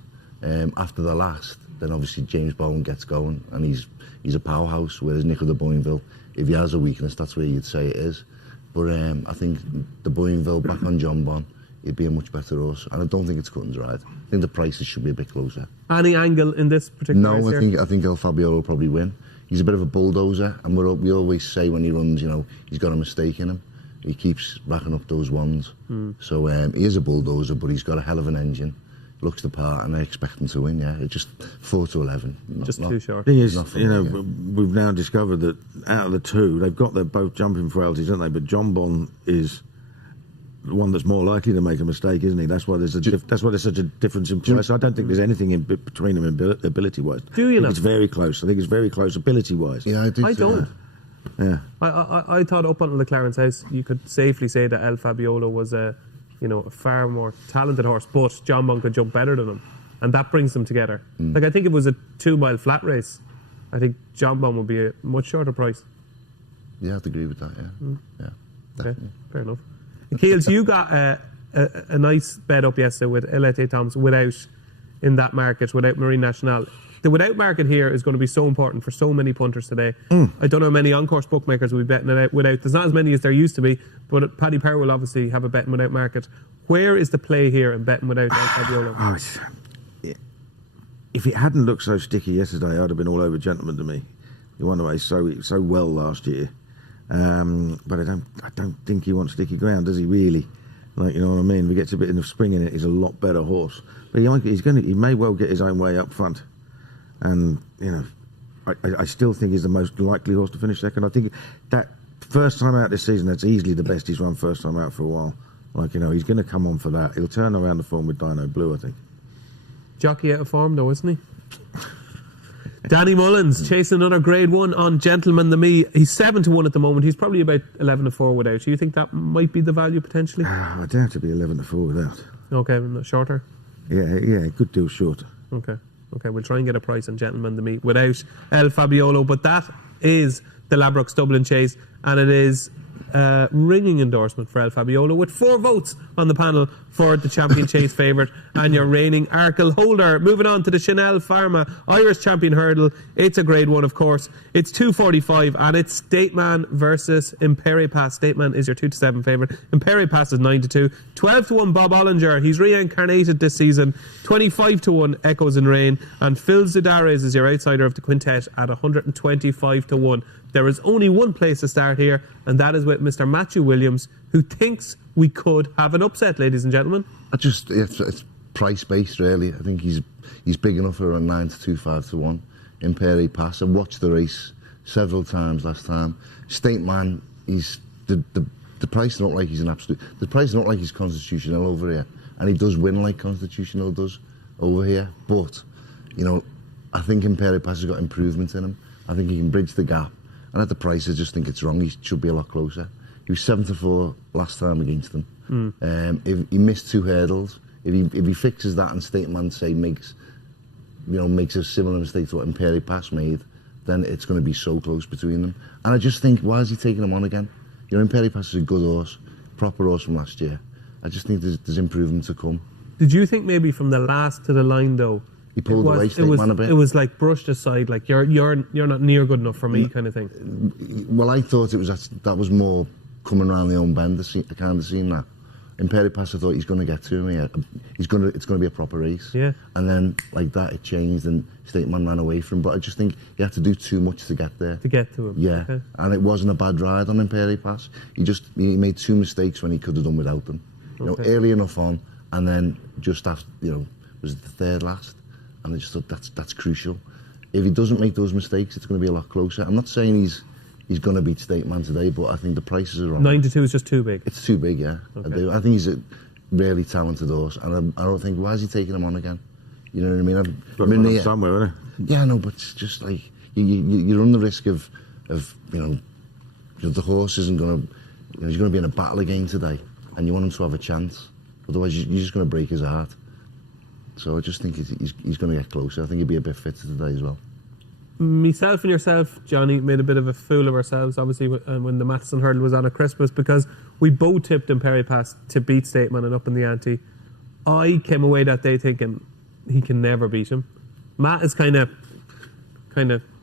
After the last, then obviously James Bowen gets going, and he's a powerhouse, whereas Nico de Boinville, if he has a weakness, that's where you'd say it is. But I think de Boinville back on John Bon, he'd be a much better horse, and I don't think it's cut and dried. I think the prices should be a bit closer. Any angle in this particular race here? I think El Fabiolo will probably win. He's a bit of a bulldozer, and we always say when he runs, he's got a mistake in him. He keeps racking up those ones. So he is a bulldozer, but he's got a hell of an engine. Looks the part, and I expect him to win. Yeah, it's just 4-11. Just too short. The thing is, we've now discovered that out of the two, they've got their both jumping frailties, haven't they? But John Bon is the one that's more likely to make a mistake, isn't he? That's why there's such a difference in price. I don't think there's anything between them ability-wise. Do you I think know? it's very close. I think it's very close ability-wise. Yeah, I do. I don't. Yeah. I thought up until the Clarence House, you could safely say that El Fabiolo was a far more talented horse, but John Bunn could jump better than him, and that brings them together. Like, I think if it was a 2-mile flat race, I think John Bunn would be a much shorter price. Yeah, I'd agree with that. Yeah, definitely. Okay, fair enough. Keels, you got a nice bet up yesterday with L.A.T. Thomas without Marine National. The without market here is going to be so important for so many punters today. I don't know how many on-course bookmakers will be betting it out without. There's not as many as there used to be, but Paddy Power will obviously have a betting without market. Where is the play here in betting without El Fabiolo? If it hadn't looked so sticky yesterday, I'd have been all over Gentleman to me. He won away so well last year. But I don't think he wants sticky ground, does he really? Like, you know what I mean? If he gets a bit of spring in it, he's a lot better horse. But he may well get his own way up front. And, I still think he's the most likely horse to finish second. I think that first time out this season, that's easily the best he's run first time out for a while. Like, he's going to come on for that. He'll turn around the form with Dino Blue, I think. Jockey out of form, though, isn't he? Danny Mullins chasing another Grade 1 on Gentleman the Me. He's 7-1 at the moment. He's probably about 11-4 without. Do you think that might be the value potentially? I doubt to be 11-4 without. Okay, shorter? Yeah, a good deal shorter. Okay, we'll try and get a price on Gentleman the Me without El Fabiolo. But that is the Ladbrokes Dublin Chase, and it is a ringing endorsement for El Fabiolo with 4 votes on the panel for the champion chase favourite and your reigning Arkle holder. Moving on to the Chanelle Pharma Irish Champion Hurdle. It's a Grade 1, of course. It's 2:45 and it's Stateman versus Imperipass. Stateman is your 2-7 favourite. Imperipass is 9-2. 12-1 Bob Ollinger. He's reincarnated this season. 25-1 Echoes in Rain. And Phil Zudares is your outsider of the quintet at 125-1. There is only one place to start here, and that is with Mr. Matthew Williams, who thinks we could have an upset, ladies and gentlemen. It's price based, really. I think he's big enough for around 9-2, 5-1. Imperipass. I watched the race several times last time. Stateman, the price not like he's an absolute. The price not like he's constitutional over here, and he does win like constitutional does over here. But I think Imperipass has got improvement in him. I think he can bridge the gap. And at the price, I just think it's wrong. He should be a lot closer. He was 7-4 last time against them. If he missed 2 hurdles, if he fixes that and Stateman say makes a similar mistake to what Imperipass made, then it's going to be so close between them. And I just think, why is he taking him on again? Imperipass is a good horse, proper horse from last year. I just think there's improvement to come. Did you think maybe from the last to the line though? He pulled away Stateman a bit. It was like brushed aside, like you're not near good enough for me, kind of thing. Well, I thought that was more coming around the own bend. I kind of seen that. Imperipass, I thought he's going to get to him here. It's going to be a proper race. Yeah. And then like that, it changed and Stateman ran away from him. But I just think he had to do too much to get there. To get to him. Yeah. Okay. And it wasn't a bad ride on Imperipass. He made 2 mistakes when he could have done without them. Early enough on, and then just after, was it the third last? And I just thought that's crucial. If he doesn't make those mistakes, it's going to be a lot closer. I'm not saying he's going to beat Stateman today, but I think the prices are wrong. 9-2 is just too big. It's too big, yeah. Okay. I think he's a really talented horse, and I don't think, why is he taking him on again? You know what I mean? Somewhere, isn't it? Yeah, no, but it's just like you run the risk of the horse isn't going to, he's going to be in a battle again today, and you want him to have a chance. Otherwise, you're just going to break his heart. So I just think he's going to get closer. I think he'll be a bit fitter today as well. Myself and yourself, Johnny, made a bit of a fool of ourselves, obviously, when the Matheson Hurdle was on at Christmas, because we both tipped Imperipass to beat Stateman and up in the ante. I came away that day thinking he can never beat him. Matt is kind of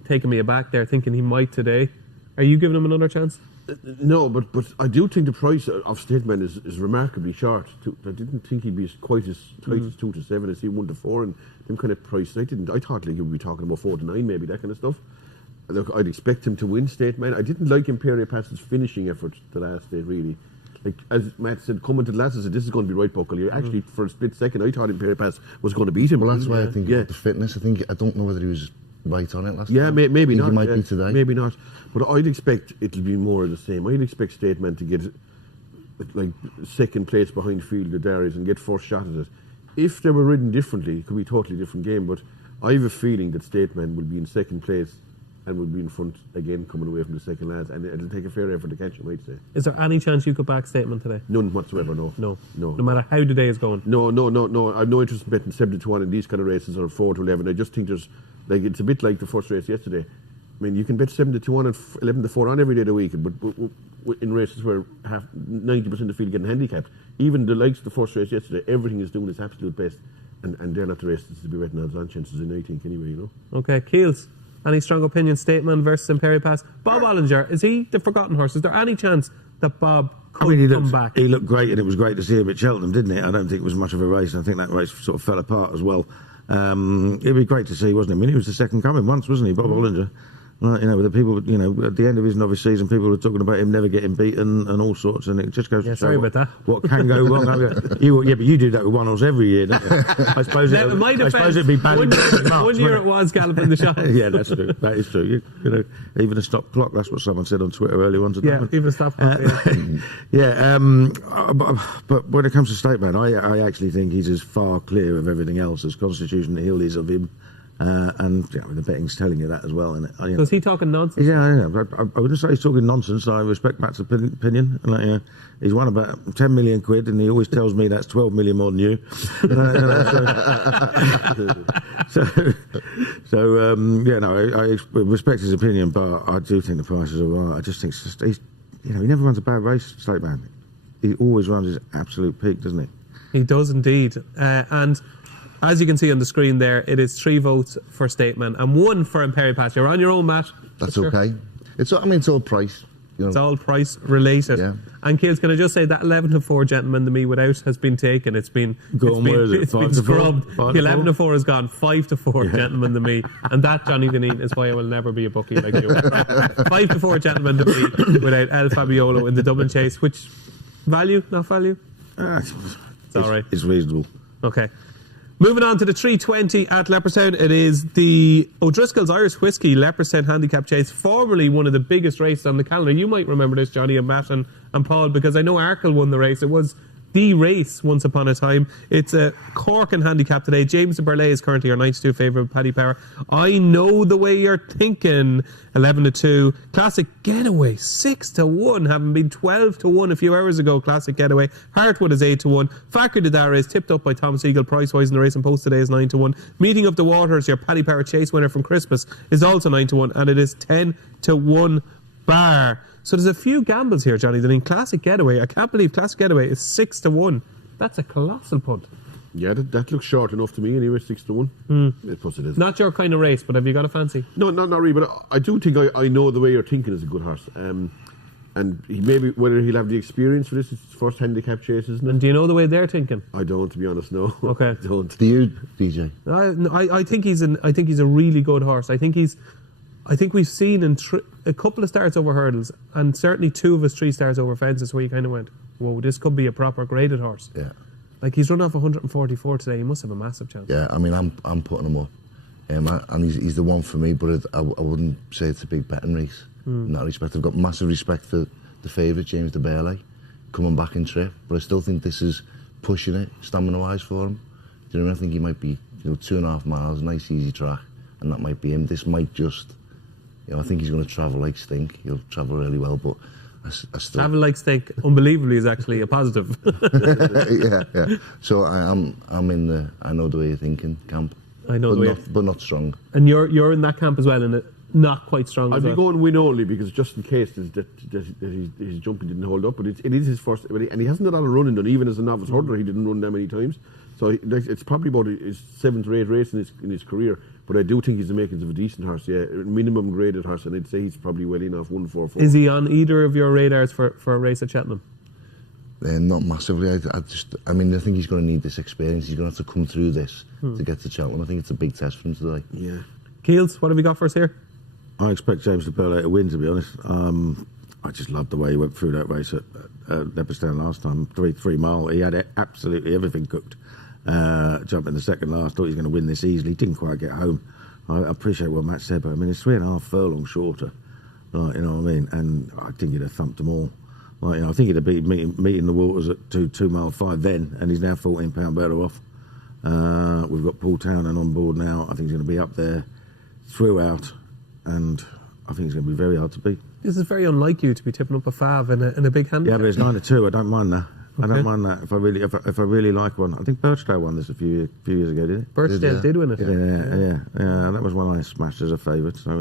taking me aback there, thinking he might today. Are you giving him another chance? No, but I do think the price of Stateman is remarkably short. I didn't think he'd be quite as tight as 2-7 as he 1-4 and them kind of prices. I thought like he would be talking about 4-9, maybe that kind of stuff. Look, I'd expect him to win Stateman. I didn't like Imperipass's finishing effort the last day, really. Like as Matt said, coming to the last, I said this is going to be right buckle. Actually, for a split second, I thought Imperipass was going to beat him. Well, that's why I think the fitness. I don't know whether he was right on it last time. Maybe not. He might be today. Maybe not. But I'd expect it'll be more of the same. I'd expect Stateman to get like second place behind Field of Dairies and get first shot at it. If they were ridden differently, it could be a totally different game. But I have a feeling that Stateman will be in second place and will be in front again, coming away from the second lads, and it'll take a fair effort to catch him, I'd say. Is there any chance you could back Statement today? None whatsoever, no. No matter how the day is going? No. I've no interest in betting 7 to 1 in these kind of races, or 4 to 11. I just think there's, like, it's a bit like the first race yesterday. I mean, you can bet 7 to 1 and 11 to 4 on every day of the week, but in races where 90% of the field getting handicapped, even the likes of the first race yesterday, everything is doing its absolute best, and they're not the races to be betting odds on chances in, I think, anyway, you know. Okay, Keels, any strong opinion? Statement versus Imperi Pass. Bob Ollinger, is he the forgotten horse? Is there any chance that Bob could come back? He looked great, and it was great to see him at Cheltenham, didn't it? I don't think it was much of a race. I think that race sort of fell apart as well. It'd be great to see, wasn't it? I mean, he was the second coming once, wasn't he, Bob Ollinger? You know, with the people, you know, at the end of his novice season, people were talking about him never getting beaten and all sorts, and it just goes to show what can go wrong. But you do that with one horse every year, don't you? I suppose it'd be bad. One year it was galloping the shot. Yeah, that's true. That is true. You know, even a stop clock. That's what someone said on Twitter earlier on today. Yeah, even a stop clock. But when it comes to Stateman, I actually think he's as far clear of everything else as Constitution Hill is of him. And you know, the betting's telling you that as well. And so is he talking nonsense? Yeah, I wouldn't say he's talking nonsense. I respect Matt's opinion. Like, he's won about 10 million quid, and he always tells me that's 12 million more than you. I respect his opinion, but I do think the prices are right. I just think he never runs a bad race, Stateman. He always runs his absolute peak, doesn't he? He does indeed, and. As you can see on the screen there, it is 3 votes for Stateman and 1 for Imperi Pass. You're on your own, Matt. That's okay. It's all price. You know. It's all price related. Yeah. And Keels, can I just say that 11 to 4 Gentleman to Me Without has been taken. It's been scrubbed. The 11 to 4 has gone. 5 to 4 Gentleman to Me, and that, Johnny Dineen, is why I will never be a bookie like you. 5 to 4 Gentleman to Me Without El Fabiolo in the Dublin Chase. Which value? Not value? It's all right. It's reasonable. Okay. Moving on to the 320 at Leopardstown, it is the O'Driscoll's Irish Whiskey Leopardstown Handicap Chase, formerly one of the biggest races on the calendar. You might remember this, Johnny and Matt and Paul, because I know Arkle won the race. It was the race once upon a time. It's a Cork and handicap today. James de Burleigh is currently our 92 favourite, Paddy Power. I Know the Way You're Thinking, 11 to 2. Classic Getaway, 6 to 1, having been 12 to 1 a few hours ago. Classic Getaway. Heartwood is 8 to 1. Factory de Dara is tipped up by Thomas Eagle. Price-wise in the Racing Post today is 9 to 1. Meeting of the Waters, your Paddy Power Chase winner from Christmas, is also 9 to 1, and it is 10 to 1 bar. So there's a few gambles here, Johnny. That in Classic Getaway, I can't believe Classic Getaway is 6 to 1. That's a colossal punt. Yeah, that looks short enough to me anyway, 6 to 1. Plus it is. Not your kind of race, but have you got a fancy? No, not really, but I do think I Know the Way You're Thinking is a good horse. And he maybe, whether he'll have the experience for this, it's his first handicap chase, isn't it? And do you know the way they're thinking? I don't, to be honest, no. Okay. I don't. Do you, DJ? I think he's a really good horse. I think we've seen in a couple of starts over hurdles, and certainly 2 of his 3 starts over fences where you kind of went, whoa, this could be a proper graded horse. Yeah. Like, he's run off 144 today. He must have a massive chance. Yeah, I mean, I'm putting him up. And he's the one for me, but I wouldn't say it's a big betting race. In that respect, I've got massive respect for the favourite, James de Burleigh, coming back in trip, but I still think this is pushing it, stamina-wise for him. Do you know what I think? He might be 2.5 miles, nice easy track, and that might be him. This might just, I think he's going to travel like stink. He'll travel really well, but I still... Travel like stink, unbelievably, is actually a positive. yeah. So I'm in the I Know the Way You're Thinking camp. I know the way, but not strong. And you're in that camp as well, and not quite strong. I'd be going win only, because just in case that his jumping didn't hold up, but it is his first, and he hasn't done a lot of running done. Even as a novice hurdler, he didn't run that many times. So it's probably about his 7th or 8th race in his career. But I do think he's the makings of a decent horse, yeah, minimum graded horse, and I'd say he's probably well in off 144. Is he on either of your radars for a race at Cheltenham? Not massively. I think he's going to need this experience. He's going to have to come through this to get to Cheltenham. I think it's a big test for him today. Yeah. Keels, what have we got for us here? I expect James de Burleigh to win, to be honest. I just loved the way he went through that race at Leopardstown last time. 3 mile. He had absolutely everything cooked. Jumping the second last, thought he was going to win this easily. Didn't quite get home. I appreciate what Matt said, but I mean, it's 3.5 furlongs shorter. You know what I mean? And I think he'd have thumped them all. Like, I think he'd have been meeting the waters at 2 mile 5 then, and he's now £14 better off. We've got Paul Townend on board now. I think he's going to be up there throughout, and I think it's going to be very hard to beat. This is very unlike you to be tipping up a fav in a big handicap. Yeah, but it's 9-2. I don't mind that. I don't mind that if I really like one. I think Birchdale won this a few years ago, did it? Birchdale did win it. Yeah. That was one I smashed as a favourite. So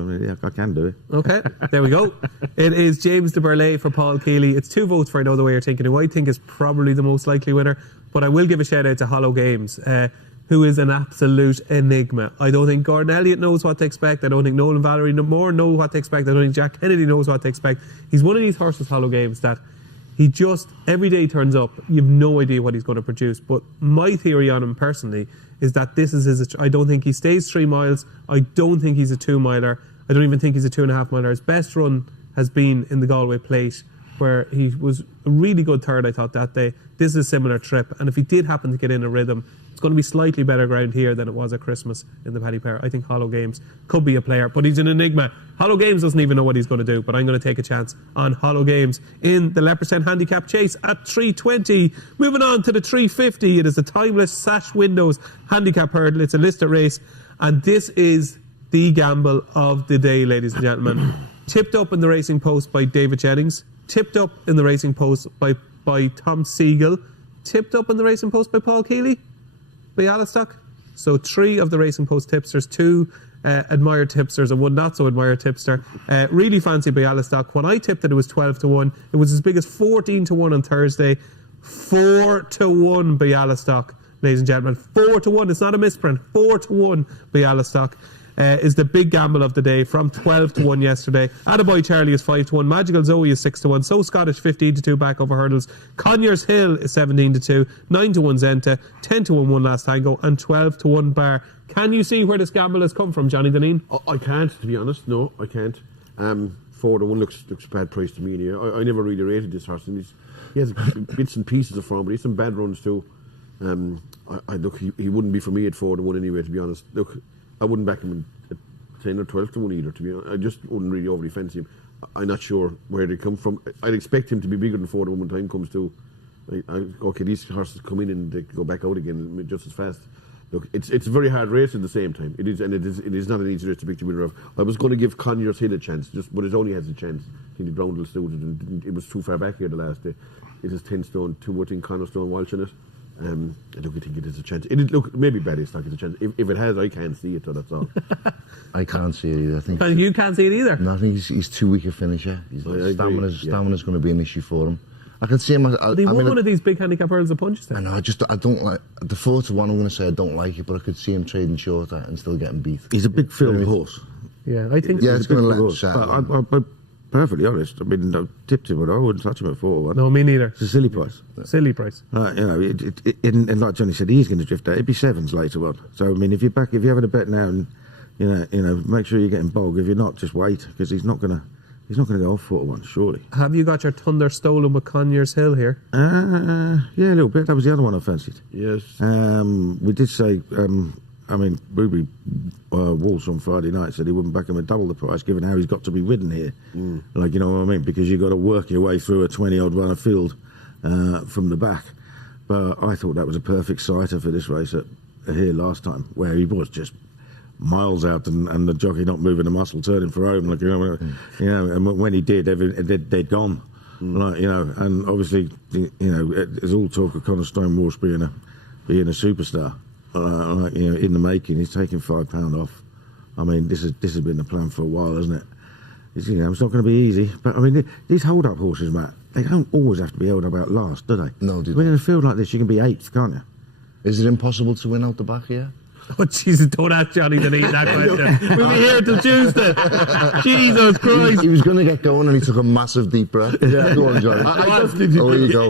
I can do it. Okay, there we go. It is James de Burley for Paul Kealy. It's 2 votes for I Know the Way You're Thinking, who I think is probably the most likely winner. But I will give a shout out to Hollow Games, who is an absolute enigma. I don't think Gordon Elliott knows what to expect. I don't think Nolan Valerie Moore knows what to expect. I don't think Jack Kennedy knows what to expect. He's one of these horses, Hollow Games, that he just, every day turns up, you have no idea what he's going to produce. But my theory on him personally is that this is his, I don't think he stays 3 miles. I don't think he's a 2 miler. I don't even think he's a 2.5 miler. His best run has been in the Galway Plate, where he was a really good third, I thought, that day. This is a similar trip. And if he did happen to get in a rhythm, it's going to be slightly better ground here than it was at Christmas in the Paddy Pair. I think Hollow Games could be a player, but he's an enigma. Hollow Games doesn't even know what he's going to do, but I'm going to take a chance on Hollow Games in the Leopardstown Handicap Chase at 3:20. Moving on to the 3:50. It is a timeless Sash Windows Handicap Hurdle. It's a listed race, and this is the gamble of the day, ladies and gentlemen. Tipped up in the Racing Post by David Jennings. Tipped up in the Racing Post by Tom Siegel. Tipped up in the Racing Post by Paul Kealy. By Alistock. So 3 of the Racing Post tipsters, 2 admired tipsters and 1 not so admired tipster. Really fancy by Alistock. When I tipped it was 12-1. It was as big as 14-1 on Thursday. 4-1 by Alistock, ladies and gentlemen. 4-1. It's not a misprint. 4-1 by Alistock. Is the big gamble of the day from 12-1 yesterday. Attaboy Charlie is 5-1. Magical Zoe is 6-1. So Scottish 15-2 back over hurdles. Conyers Hill is 17-2. 9-1 Zenta. 10-1 One Last Tango. And 12-1 Bar. Can you see where this gamble has come from, Johnny Dineen? I can't, to be honest. No, I can't. 4-1 looks a bad price to me. I never really rated this horse. And he has bits and pieces of form, but he has some bad runs too. Look, he wouldn't be for me at 4-1 anyway, to be honest. Look, I wouldn't back him at 10 or 12-1 either, to be honest. I just wouldn't really overly fancy him. I'm not sure where they come from. I'd expect him to be bigger than 4-1 when time comes to. Okay, these horses come in and they go back out again just as fast. Look, it's a very hard race at the same time. It is not an easy race to pick the winner of. I was going to give Conyers Hill a chance, but it only has a chance. I think the ground will suit it, and it was too far back here the last day. It is 10 stone, 2 I think Connor Stone Walsh in it. I think it is a chance. Look, maybe Ballystock is a chance. If it has, I can't see it, so that's all. I can't see it either. I think you can't see it either? No, I think he's too weak a finisher. Stamina's going to be an issue for him. I can see him. He won one of these big handicap hurdles of punches then. I know. I don't like the 4-1. I'm going to say I don't like it, but I could see him trading shorter and still getting beat. He's a big field horse. Yeah, I think. Yeah, it's going to let him settle. But perfectly honest, I mean, I tipped him, but I wouldn't touch him at 4-1. No, me neither. It's a silly price. Silly price. And like Johnny said, he's going to drift out. It'd be 7s later on. So I mean, if you're having a bet now, and you know, make sure you're getting bog. If you're not, just wait, because he's not going to go off 4-1, surely. Have you got your thunder stolen with Conyers Hill here? Yeah, a little bit. That was the other one I fancied. Yes. We did say. Ruby Walsh on Friday night said he wouldn't back him at double the price, given how he's got to be ridden here. Like, you know what I mean? Because you've got to work your way through a 20-odd runner field from the back. But I thought that was a perfect sighter for this race here last time, where he was just miles out and the jockey not moving a muscle, turning for home. Like, you know, and when he did, they'd gone. Like, you know, and obviously, you know, there's all talk of Connor Stone Walsh being a superstar. You know, in the making. He's taking £5 off. I mean, this has been the plan for a while, hasn't it? It's not going to be easy. But I mean, these hold-up horses, Matt, they don't always have to be held up out last, do they? No, do they? In a field like this, you can be 8th, can't you? Is it impossible to win out the back here? Oh, Jesus, don't ask Johnny to eat that question. We'll be here till Tuesday. Jesus Christ. He was going to get going and he took a massive deep breath. Yeah. Go on, Johnny.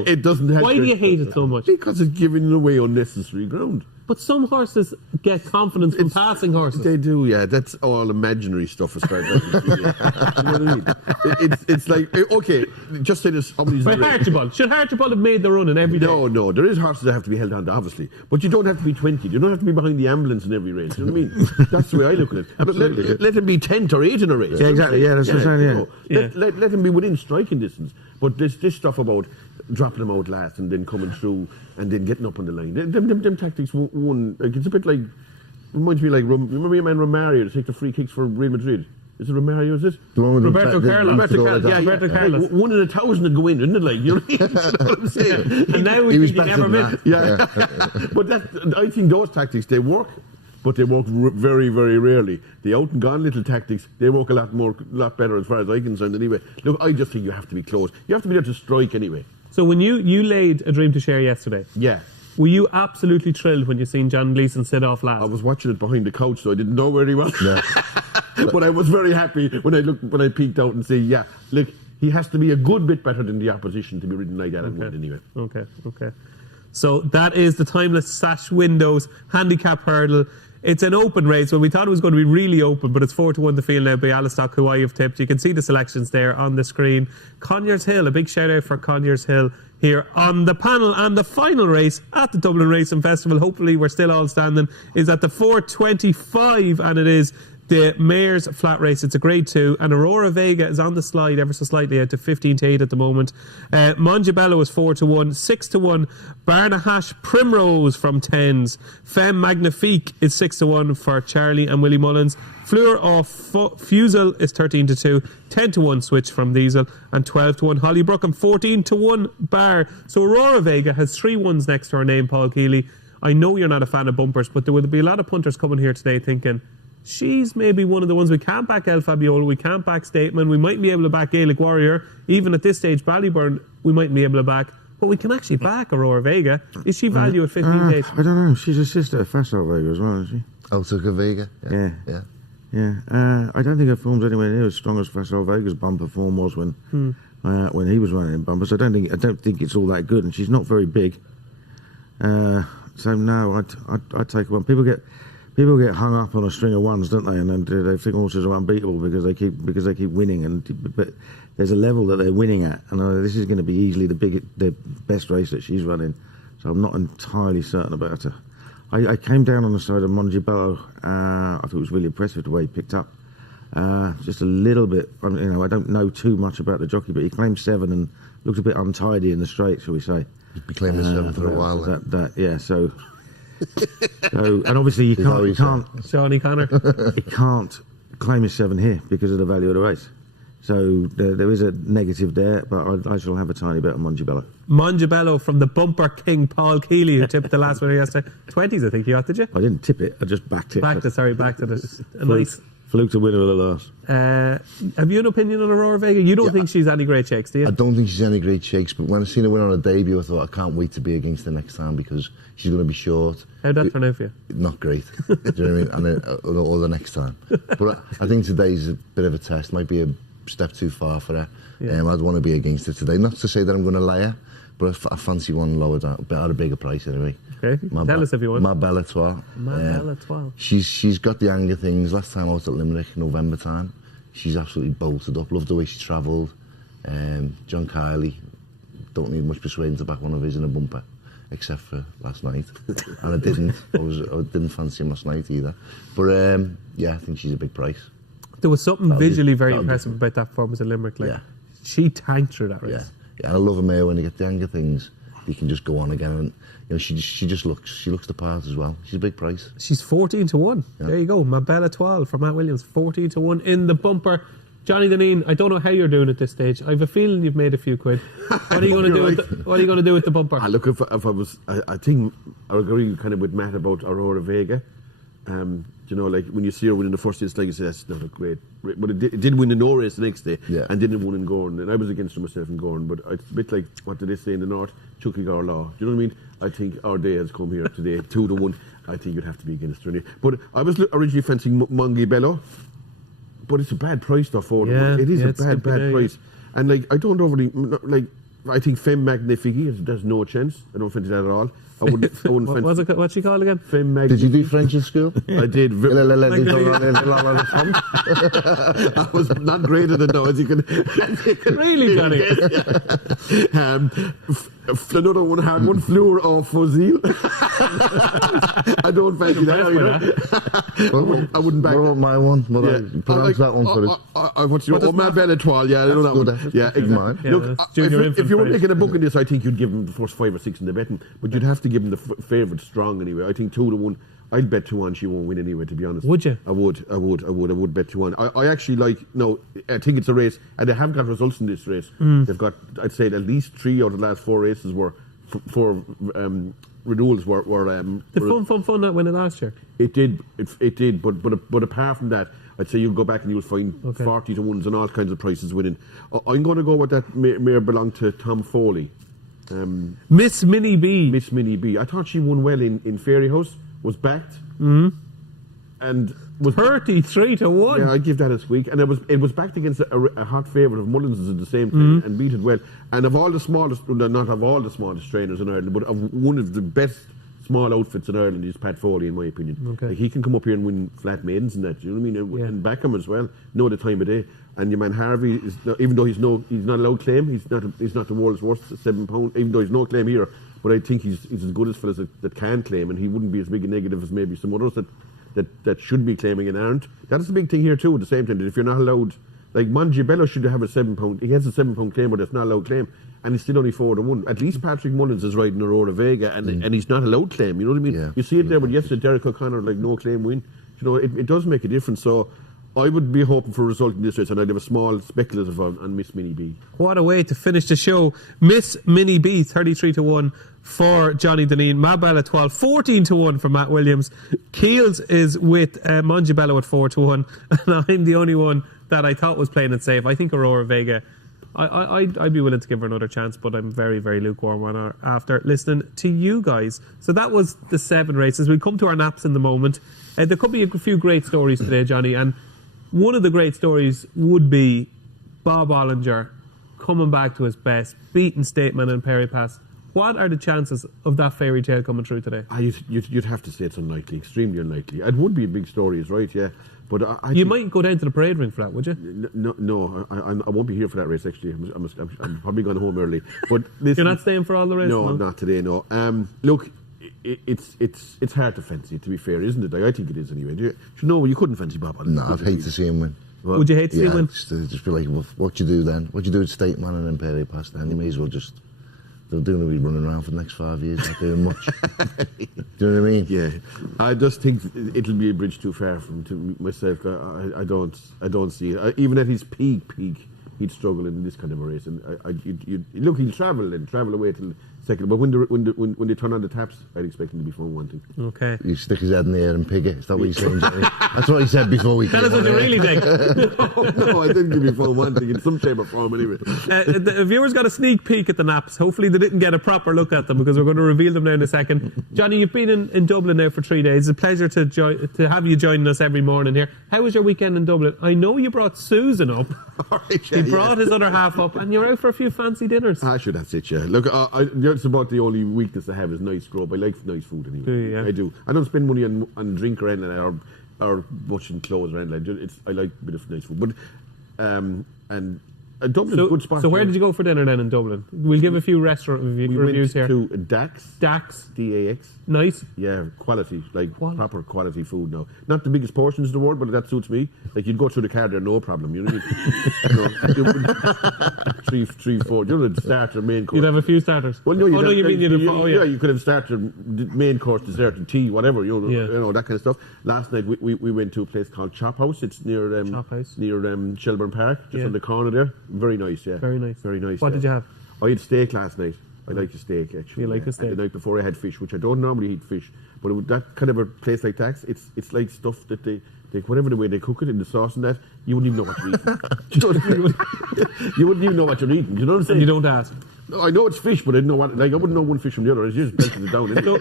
It doesn't have Why do you hate it so much? Because it's giving away unnecessary ground. But some horses get confidence from passing horses. They do, yeah. That's all imaginary stuff as far as I can see. You know what I mean? It's like, okay, just say this. But Archibald, should Archibald have made the run in every day? No, there is horses that have to be held on to, obviously. But you don't have to be 20. You don't have to be behind the ambulance in every race. You know what I mean? That's the way I look at it. Absolutely. Let him be 10th or 8th in a race. Yeah, exactly. Yeah, that's what I'm saying, yeah. Let him be within striking distance. But this stuff about dropping them out last and then coming through and then getting up on the line, them tactics like, it's a bit like, reminds me like, remember your man Romario to take the free kicks for Real Madrid? Is it Romario, is it? The one with Roberto Carlos. Roberto Carlos. Like, 1 in 1,000 would go in, isn't it? Like, you know what I'm saying? And now we think he never missed. Yeah. But I think those tactics, they work, but they work very, very rarely. The out and gone little tactics, they work a lot better as far as I'm concerned anyway. Look, I just think you have to be close. You have to be there to strike anyway. So when you laid a dream to share yesterday, yeah, were you absolutely thrilled when you seen John Gleeson sit off last? I was watching it behind the couch, so I didn't know where he was. Yeah. But I was very happy when I peeked out and see, yeah, look, he has to be a good bit better than the opposition to be ridden like that and win anyway. Okay. So that is the Timeless Sash Windows Handicap Hurdle. It's an open race. Well, we thought it was going to be really open, but it's 4-1 the field now by Alistock, who I have tipped. You can see the selections there on the screen. Conyers Hill, a big shout out for Conyers Hill here on the panel. And the final race at the Dublin Racing Festival, hopefully we're still all standing, is at the 4:25, and it is the Mayor's Flat Race. It's a Grade 2, and Aurora Vega is on the slide ever so slightly out to 15-8 at the moment. Mongebello is 4-1, 6-1. Barnahash Primrose from 10s. Femme Magnifique is 6-1 for Charlie and Willie Mullins. Fleur of Fusel is 13-2, 10-1 Switch from Diesel, and 12-1 Hollybrook, and 14-1 Bar. So Aurora Vega has 3 1s next to her name, Paul Kealy. I know you're not a fan of bumpers, but there will be a lot of punters coming here today thinking, she's maybe one of the ones we can't back El Fabiola, we can't back Stateman, we might be able to back Gaelic Warrior, even at this stage Ballyburn we might be able to back, but we can actually back Aurora Vega. Is she value at 15-8? I don't know, she's a sister of Facile Vega as well, isn't she? Altoca Vega. Yeah. I don't think her form's anywhere near as strong as Facile Vega's bumper form was when he was running in bumpers. I don't think it's all that good, and she's not very big. So no, I'd take one. People get hung up on a string of ones, don't they? And they think horses are unbeatable because they keep winning. But there's a level that they're winning at, and this is going to be easily the best race that she's running. So I'm not entirely certain about her. I came down on the side of Mongebello. I thought it was really impressive the way he picked up. Just a little bit. I don't know too much about the jockey, but he claimed 7 and looked a bit untidy in the straight, shall we say? He's been claiming 7 for a while. Yeah. So and obviously you can't Shawnee Connor. he can't claim his 7 here because of the value of the race. So there is a negative there, but I shall have a tiny bit of Mongebello. Mongebello from the Bumper King, Paul Kealy, who tipped the last winner yesterday. 20s, I think you got, did you? I didn't tip it, I just backed it. Backed it. A nice... Fluke to winner of the last. Have you an opinion on Aurora Vega? You don't think she's any great shakes, do you? I don't think she's any great shakes, but when I seen her win on her debut, I thought I can't wait to be against her next time because she's going to be short. How'd that turn out for you? Not great. Do you know what I mean? And then, or the next time. But I think today's a bit of a test. Might be a step too far for her. Yeah. I'd want to be against her today. Not to say that I'm going to lay her, but I fancy one lower down, at a bigger price anyway. Okay, tell us if you want. Ma Belle Etoile. Belle Etoile. She's got the hang of things. Last time I was at Limerick, November time, she's absolutely bolted up. Loved the way she travelled. John Kealy, don't need much persuading to back one of his in a bumper, except for last night. And I didn't. I didn't fancy him last night either. But I think she's a big price. There was something visually very impressive about that performance at Limerick. Like, she tanked through that race. Yeah, I love a mare when they get the hang of things. You can just go on again, and she just looks the part as well. She's a big price. She's 14-1. Yeah. There you go, Ma Belle Etoile from Matt Williams, 14-1 in the bumper. Johnny Dineen, I don't know how you're doing at this stage. I have a feeling you've made a few quid. What are you going to do? What are you going to do with the bumper? Look, if I was, I think I agree kind of with Matt about Aurora Vega. Like when you see her winning the first instance, you say that's not a great, but it did win the no race the next day, and didn't win in Gorn. And I was against her myself in Gorn, but it's a bit like what did they say in the north? Chuckigar law. Do you know what I mean? I think our day has come here today, 2-1. I think you'd have to be against her. But I was originally fancying Mongebello, but it's a bad price though for them. It is a bad price, and I don't overly I think Femme Magnifique, there's no chance. I don't fancy that at all. I wouldn't fancy. What's she called again? Femme Magnifique. Did you do French in school? I did. I was not great at it though, as you can. Really, Johnny? Another one hard one, Fleur or Fuzil. I don't fancy that. I wouldn't back What about my one? Pronounce that one for us. Marbella Etoile, yeah, I know that one. Yeah, mine. Look, if you were making a book in this, I think you'd give him the first 5 or 6 in the betting, but you'd have to give him the favourite strong anyway. I think 2-1. I'd bet 2-1 she won't win anyway, to be honest. Would you? I would bet 2-1. I actually I think it's a race, and they have got results in this race. They've got, I'd say, at least 3 out of the last 4 races were, 4 renewals were the fun that winning last year. It did, but apart from that, I'd say you'll go back and you'll find 40-1s and all kinds of prices winning. I'm going to go with that mare belonged to Tom Foley. Miss Minnie B. Miss Minnie B. I thought she won well in Fairy House, was backed, and was 33-1. Yeah, I'd give that a squeak. And it was backed against a hot favourite of Mullins at the same time and beat it well. And of all the smallest, not of all the smallest trainers in Ireland, but of one of the best small outfits in Ireland is Pat Foley, in my opinion. Okay. Like, he can come up here and win flat maidens and that, you know what I mean? And back him as well, know the time of day. And your man Harvey, is not, even though he's not allowed claim, he's not the world's worst £7, even though he's no claim here. But I think he's as good as fellas that can claim, and he wouldn't be as big a negative as maybe some others that should be claiming and aren't. That's the big thing here too, at the same time, that if you're not allowed, like Mongiabello should have a £7, he has a £7 claim, but it's not allowed claim, and he's still only 4-1. At least Patrick Mullins is riding Aurora Vega, and he's not allowed claim, you know what I mean? Yeah. You see it there, but yesterday Derek O'Connor, like, no claim win. You know, it does make a difference, so I would be hoping for a result in this race, and I'd have a small speculative on Miss Minnie B. What a way to finish the show. Miss Minnie B, 33-1 for Johnny Dineen. Marbella 12, 14-1 for Matt Williams. Keels is with Mongiabello at 4-1, and I'm the only one that I thought was playing it safe. I think Aurora Vega, I'd be willing to give her another chance, but I'm very, very lukewarm on her after listening to you guys. So that was the 7 races. We'll come to our naps in the moment. There could be a few great stories today, Johnny, and one of the great stories would be Bob Ollinger coming back to his best, beating Stateman and Perry Pass. What are the chances of that fairy tale coming true today? You'd have to say it's unlikely, extremely unlikely. It would be a big story, is right, yeah. But you might go down to the parade ring for that, would you? No, I won't be here for that race, actually. I'm probably going home early. But listen, you're not staying for all the race? No, not today, no. Look, it's hard to fancy it, to be fair, isn't it? Like, I think it is anyway. You know, you couldn't fancy Bob. No, I'd hate to see him win. Well, would you hate to see him win? Just be like, well, what you do then? What you do with Stateman and then Perry Pass then? You may as well just... They're going to be running around for the next 5 years, not doing much. Do you know what I mean? Yeah, I just think it'll be a bridge too far from to myself. I don't see it. Even at his peak, he'd struggle in this kind of a race. And look, he'll travel away till second. But when they turn on the taps, I'd expect him to be fun one thing. Okay. You stick his head in the air and pig it. Is that what you're saying, Johnny? That's what he said before we came on. Tell us what you really think. No, I think he'll be fun one thing in some shape or form anyway. The viewers got a sneak peek at the naps. Hopefully they didn't get a proper look at them, because we're going to reveal them now in a second. Johnny, you've been in Dublin now for 3 days. It's a pleasure to have you joining us every morning here. How was your weekend in Dublin? I know you brought Susan up. He brought his other half up, and you're out for a few fancy dinners. Sure, that's it, yeah. Look, it's about the only weakness I have is nice grub. I like nice food anyway. Do you, yeah? I do. I don't spend money on drink or anything, or much in clothes or anything. I like a bit of nice food. But and Dublin's a good spot. So where did you go for dinner then in Dublin? We'll give a few restaurant reviews here. We went to Dax. D-A-X. Nice. Yeah, quality, proper quality food now. Not the biggest portions in the world, but that suits me. Like, you'd go through the car there, no problem. You know what I mean? 3, 4. You know, the starter, main course. You'd have a few starters. Well, no, you could have starter, main course, dessert, and tea, whatever. You know, that kind of stuff. Last night we went to a place called Chop House. It's near Shelburne Park, just on the corner there. Very nice, yeah. Very nice. Very nice. What did you have? I had steak last night. I like the steak, actually. You like the steak? And the night before I had fish, which I don't normally eat fish. But that kind of a place like that, it's like stuff that they whatever the way they cook it in the sauce and that, you wouldn't even know what you're eating. You wouldn't even know what you're eating. You know what I'm saying? And you don't ask. No, I know it's fish, but I didn't know what. Like, I wouldn't know one fish from the other. I just belted it down.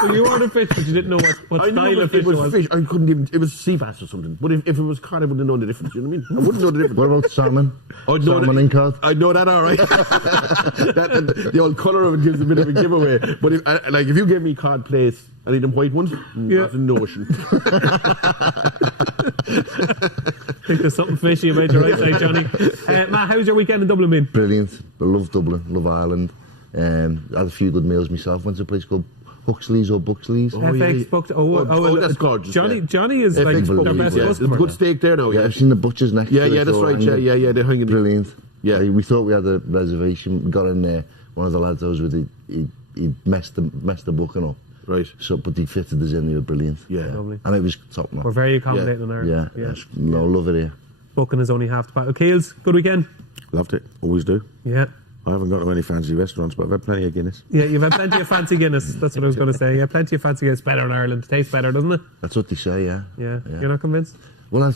So you ordered fish, but you didn't know what style of fish it was. Fish. I couldn't even. It was sea bass or something. But if it was cod, I wouldn't have known the difference. You know what I mean? I wouldn't know the difference. What about salmon? Salmon and cod? I know that, all right. The old colour of it gives a bit of a giveaway. But if you gave me cod plates, I need them white ones. That's a notion. think there's something fishy about your right side, Johnny. Matt, how's your weekend in Dublin been? Brilliant. I love Dublin, love Ireland. Had a few good meals myself. Went to a place called Huxley's or Buxley's. FX booked. That's gorgeous. Johnny is FX like their Buxley's, best yeah. There's customer. good steak there now. Yeah, I've seen the butcher's next to it. Yeah, that's so right. Yeah, they're hanging. Brilliant. Yeah. We thought we had a reservation. We got in there. One of the lads I was with, he messed the booking up. Right. So, but he fitted us in. They were brilliant. Yeah. Lovely. And it was top notch. We're very accommodating in Ireland. Yeah. No, love it here. Booking is only half the battle. Keels, good weekend? Loved it. Always do. Yeah. I haven't gone to any fancy restaurants, but I've had plenty of Guinness. Yeah, you've had plenty of fancy Guinness. That's what I was going to say. Yeah, plenty of fancy Guinness. Better in Ireland. Tastes better, doesn't it? That's what they say, yeah. Yeah. You're not convinced? Well,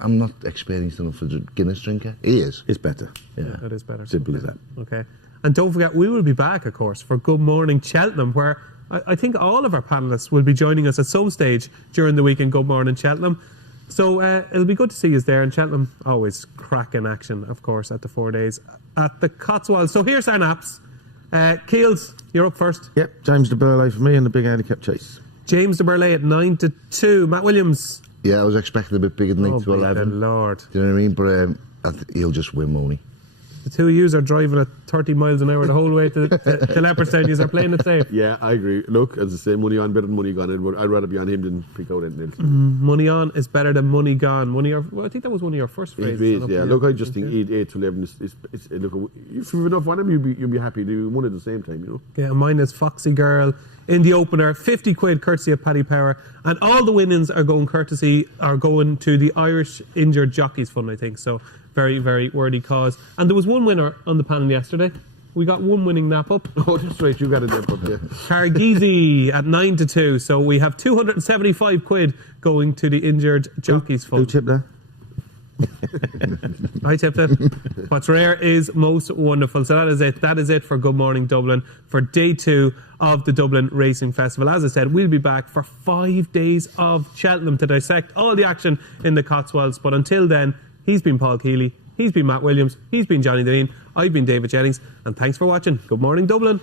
I'm not experienced enough for a Guinness drinker. He is. It's better. Yeah. That is better. Simple as that. Okay. And don't forget, we will be back, of course, for Good Morning Cheltenham, where I think all of our panellists will be joining us at some stage during the week in Good Morning Cheltenham. So it'll be good to see you there in Cheltenham. Always cracking action, of course, at the 4 days at the Cotswolds. So here's our naps. Keels, you're up first. Yep, James de Burley for me and the big handicap chase. James de Burley at 9-2. Matt Williams. Yeah, I was expecting a bit bigger than 8 to 11. Lord. Do you know what I mean? But he'll just win, won't he? The two of you are driving at 30 miles an hour the whole way to Leopardstown. You are playing it safe. Yeah, I agree. Look, as I say, money on better than money gone. I'd rather be on him than pick out anything else. Money on is better than money gone. I think that was one of your first phrases. It is, yeah. Look, I just think 8 to 11 is look, if you've enough on him, you'll be happy to do one at the same time, you know. Yeah, and mine is Foxy Girl in the opener, 50 quid courtesy of Paddy Power, and all the winnings are going to the Irish Injured Jockeys Fund, I think. So very, very worthy cause. And there was one winner on the panel yesterday. We got one winning nap up. Oh, that's right, you got a nap up, yeah. Cargizi at 9-2. So we have 275 quid going to the Injured Jockeys Fund. Who tipped that? I tipped it. What's rare is most wonderful. So that is it. That is it for Good Morning Dublin for day 2 of the Dublin Racing Festival. As I said, we'll be back for 5 days of Cheltenham to dissect all the action in the Cotswolds. But until then, he's been Paul Kealy, he's been Matt Williams, he's been Johnny Dineen, I've been David Jennings, and thanks for watching Good Morning Dublin.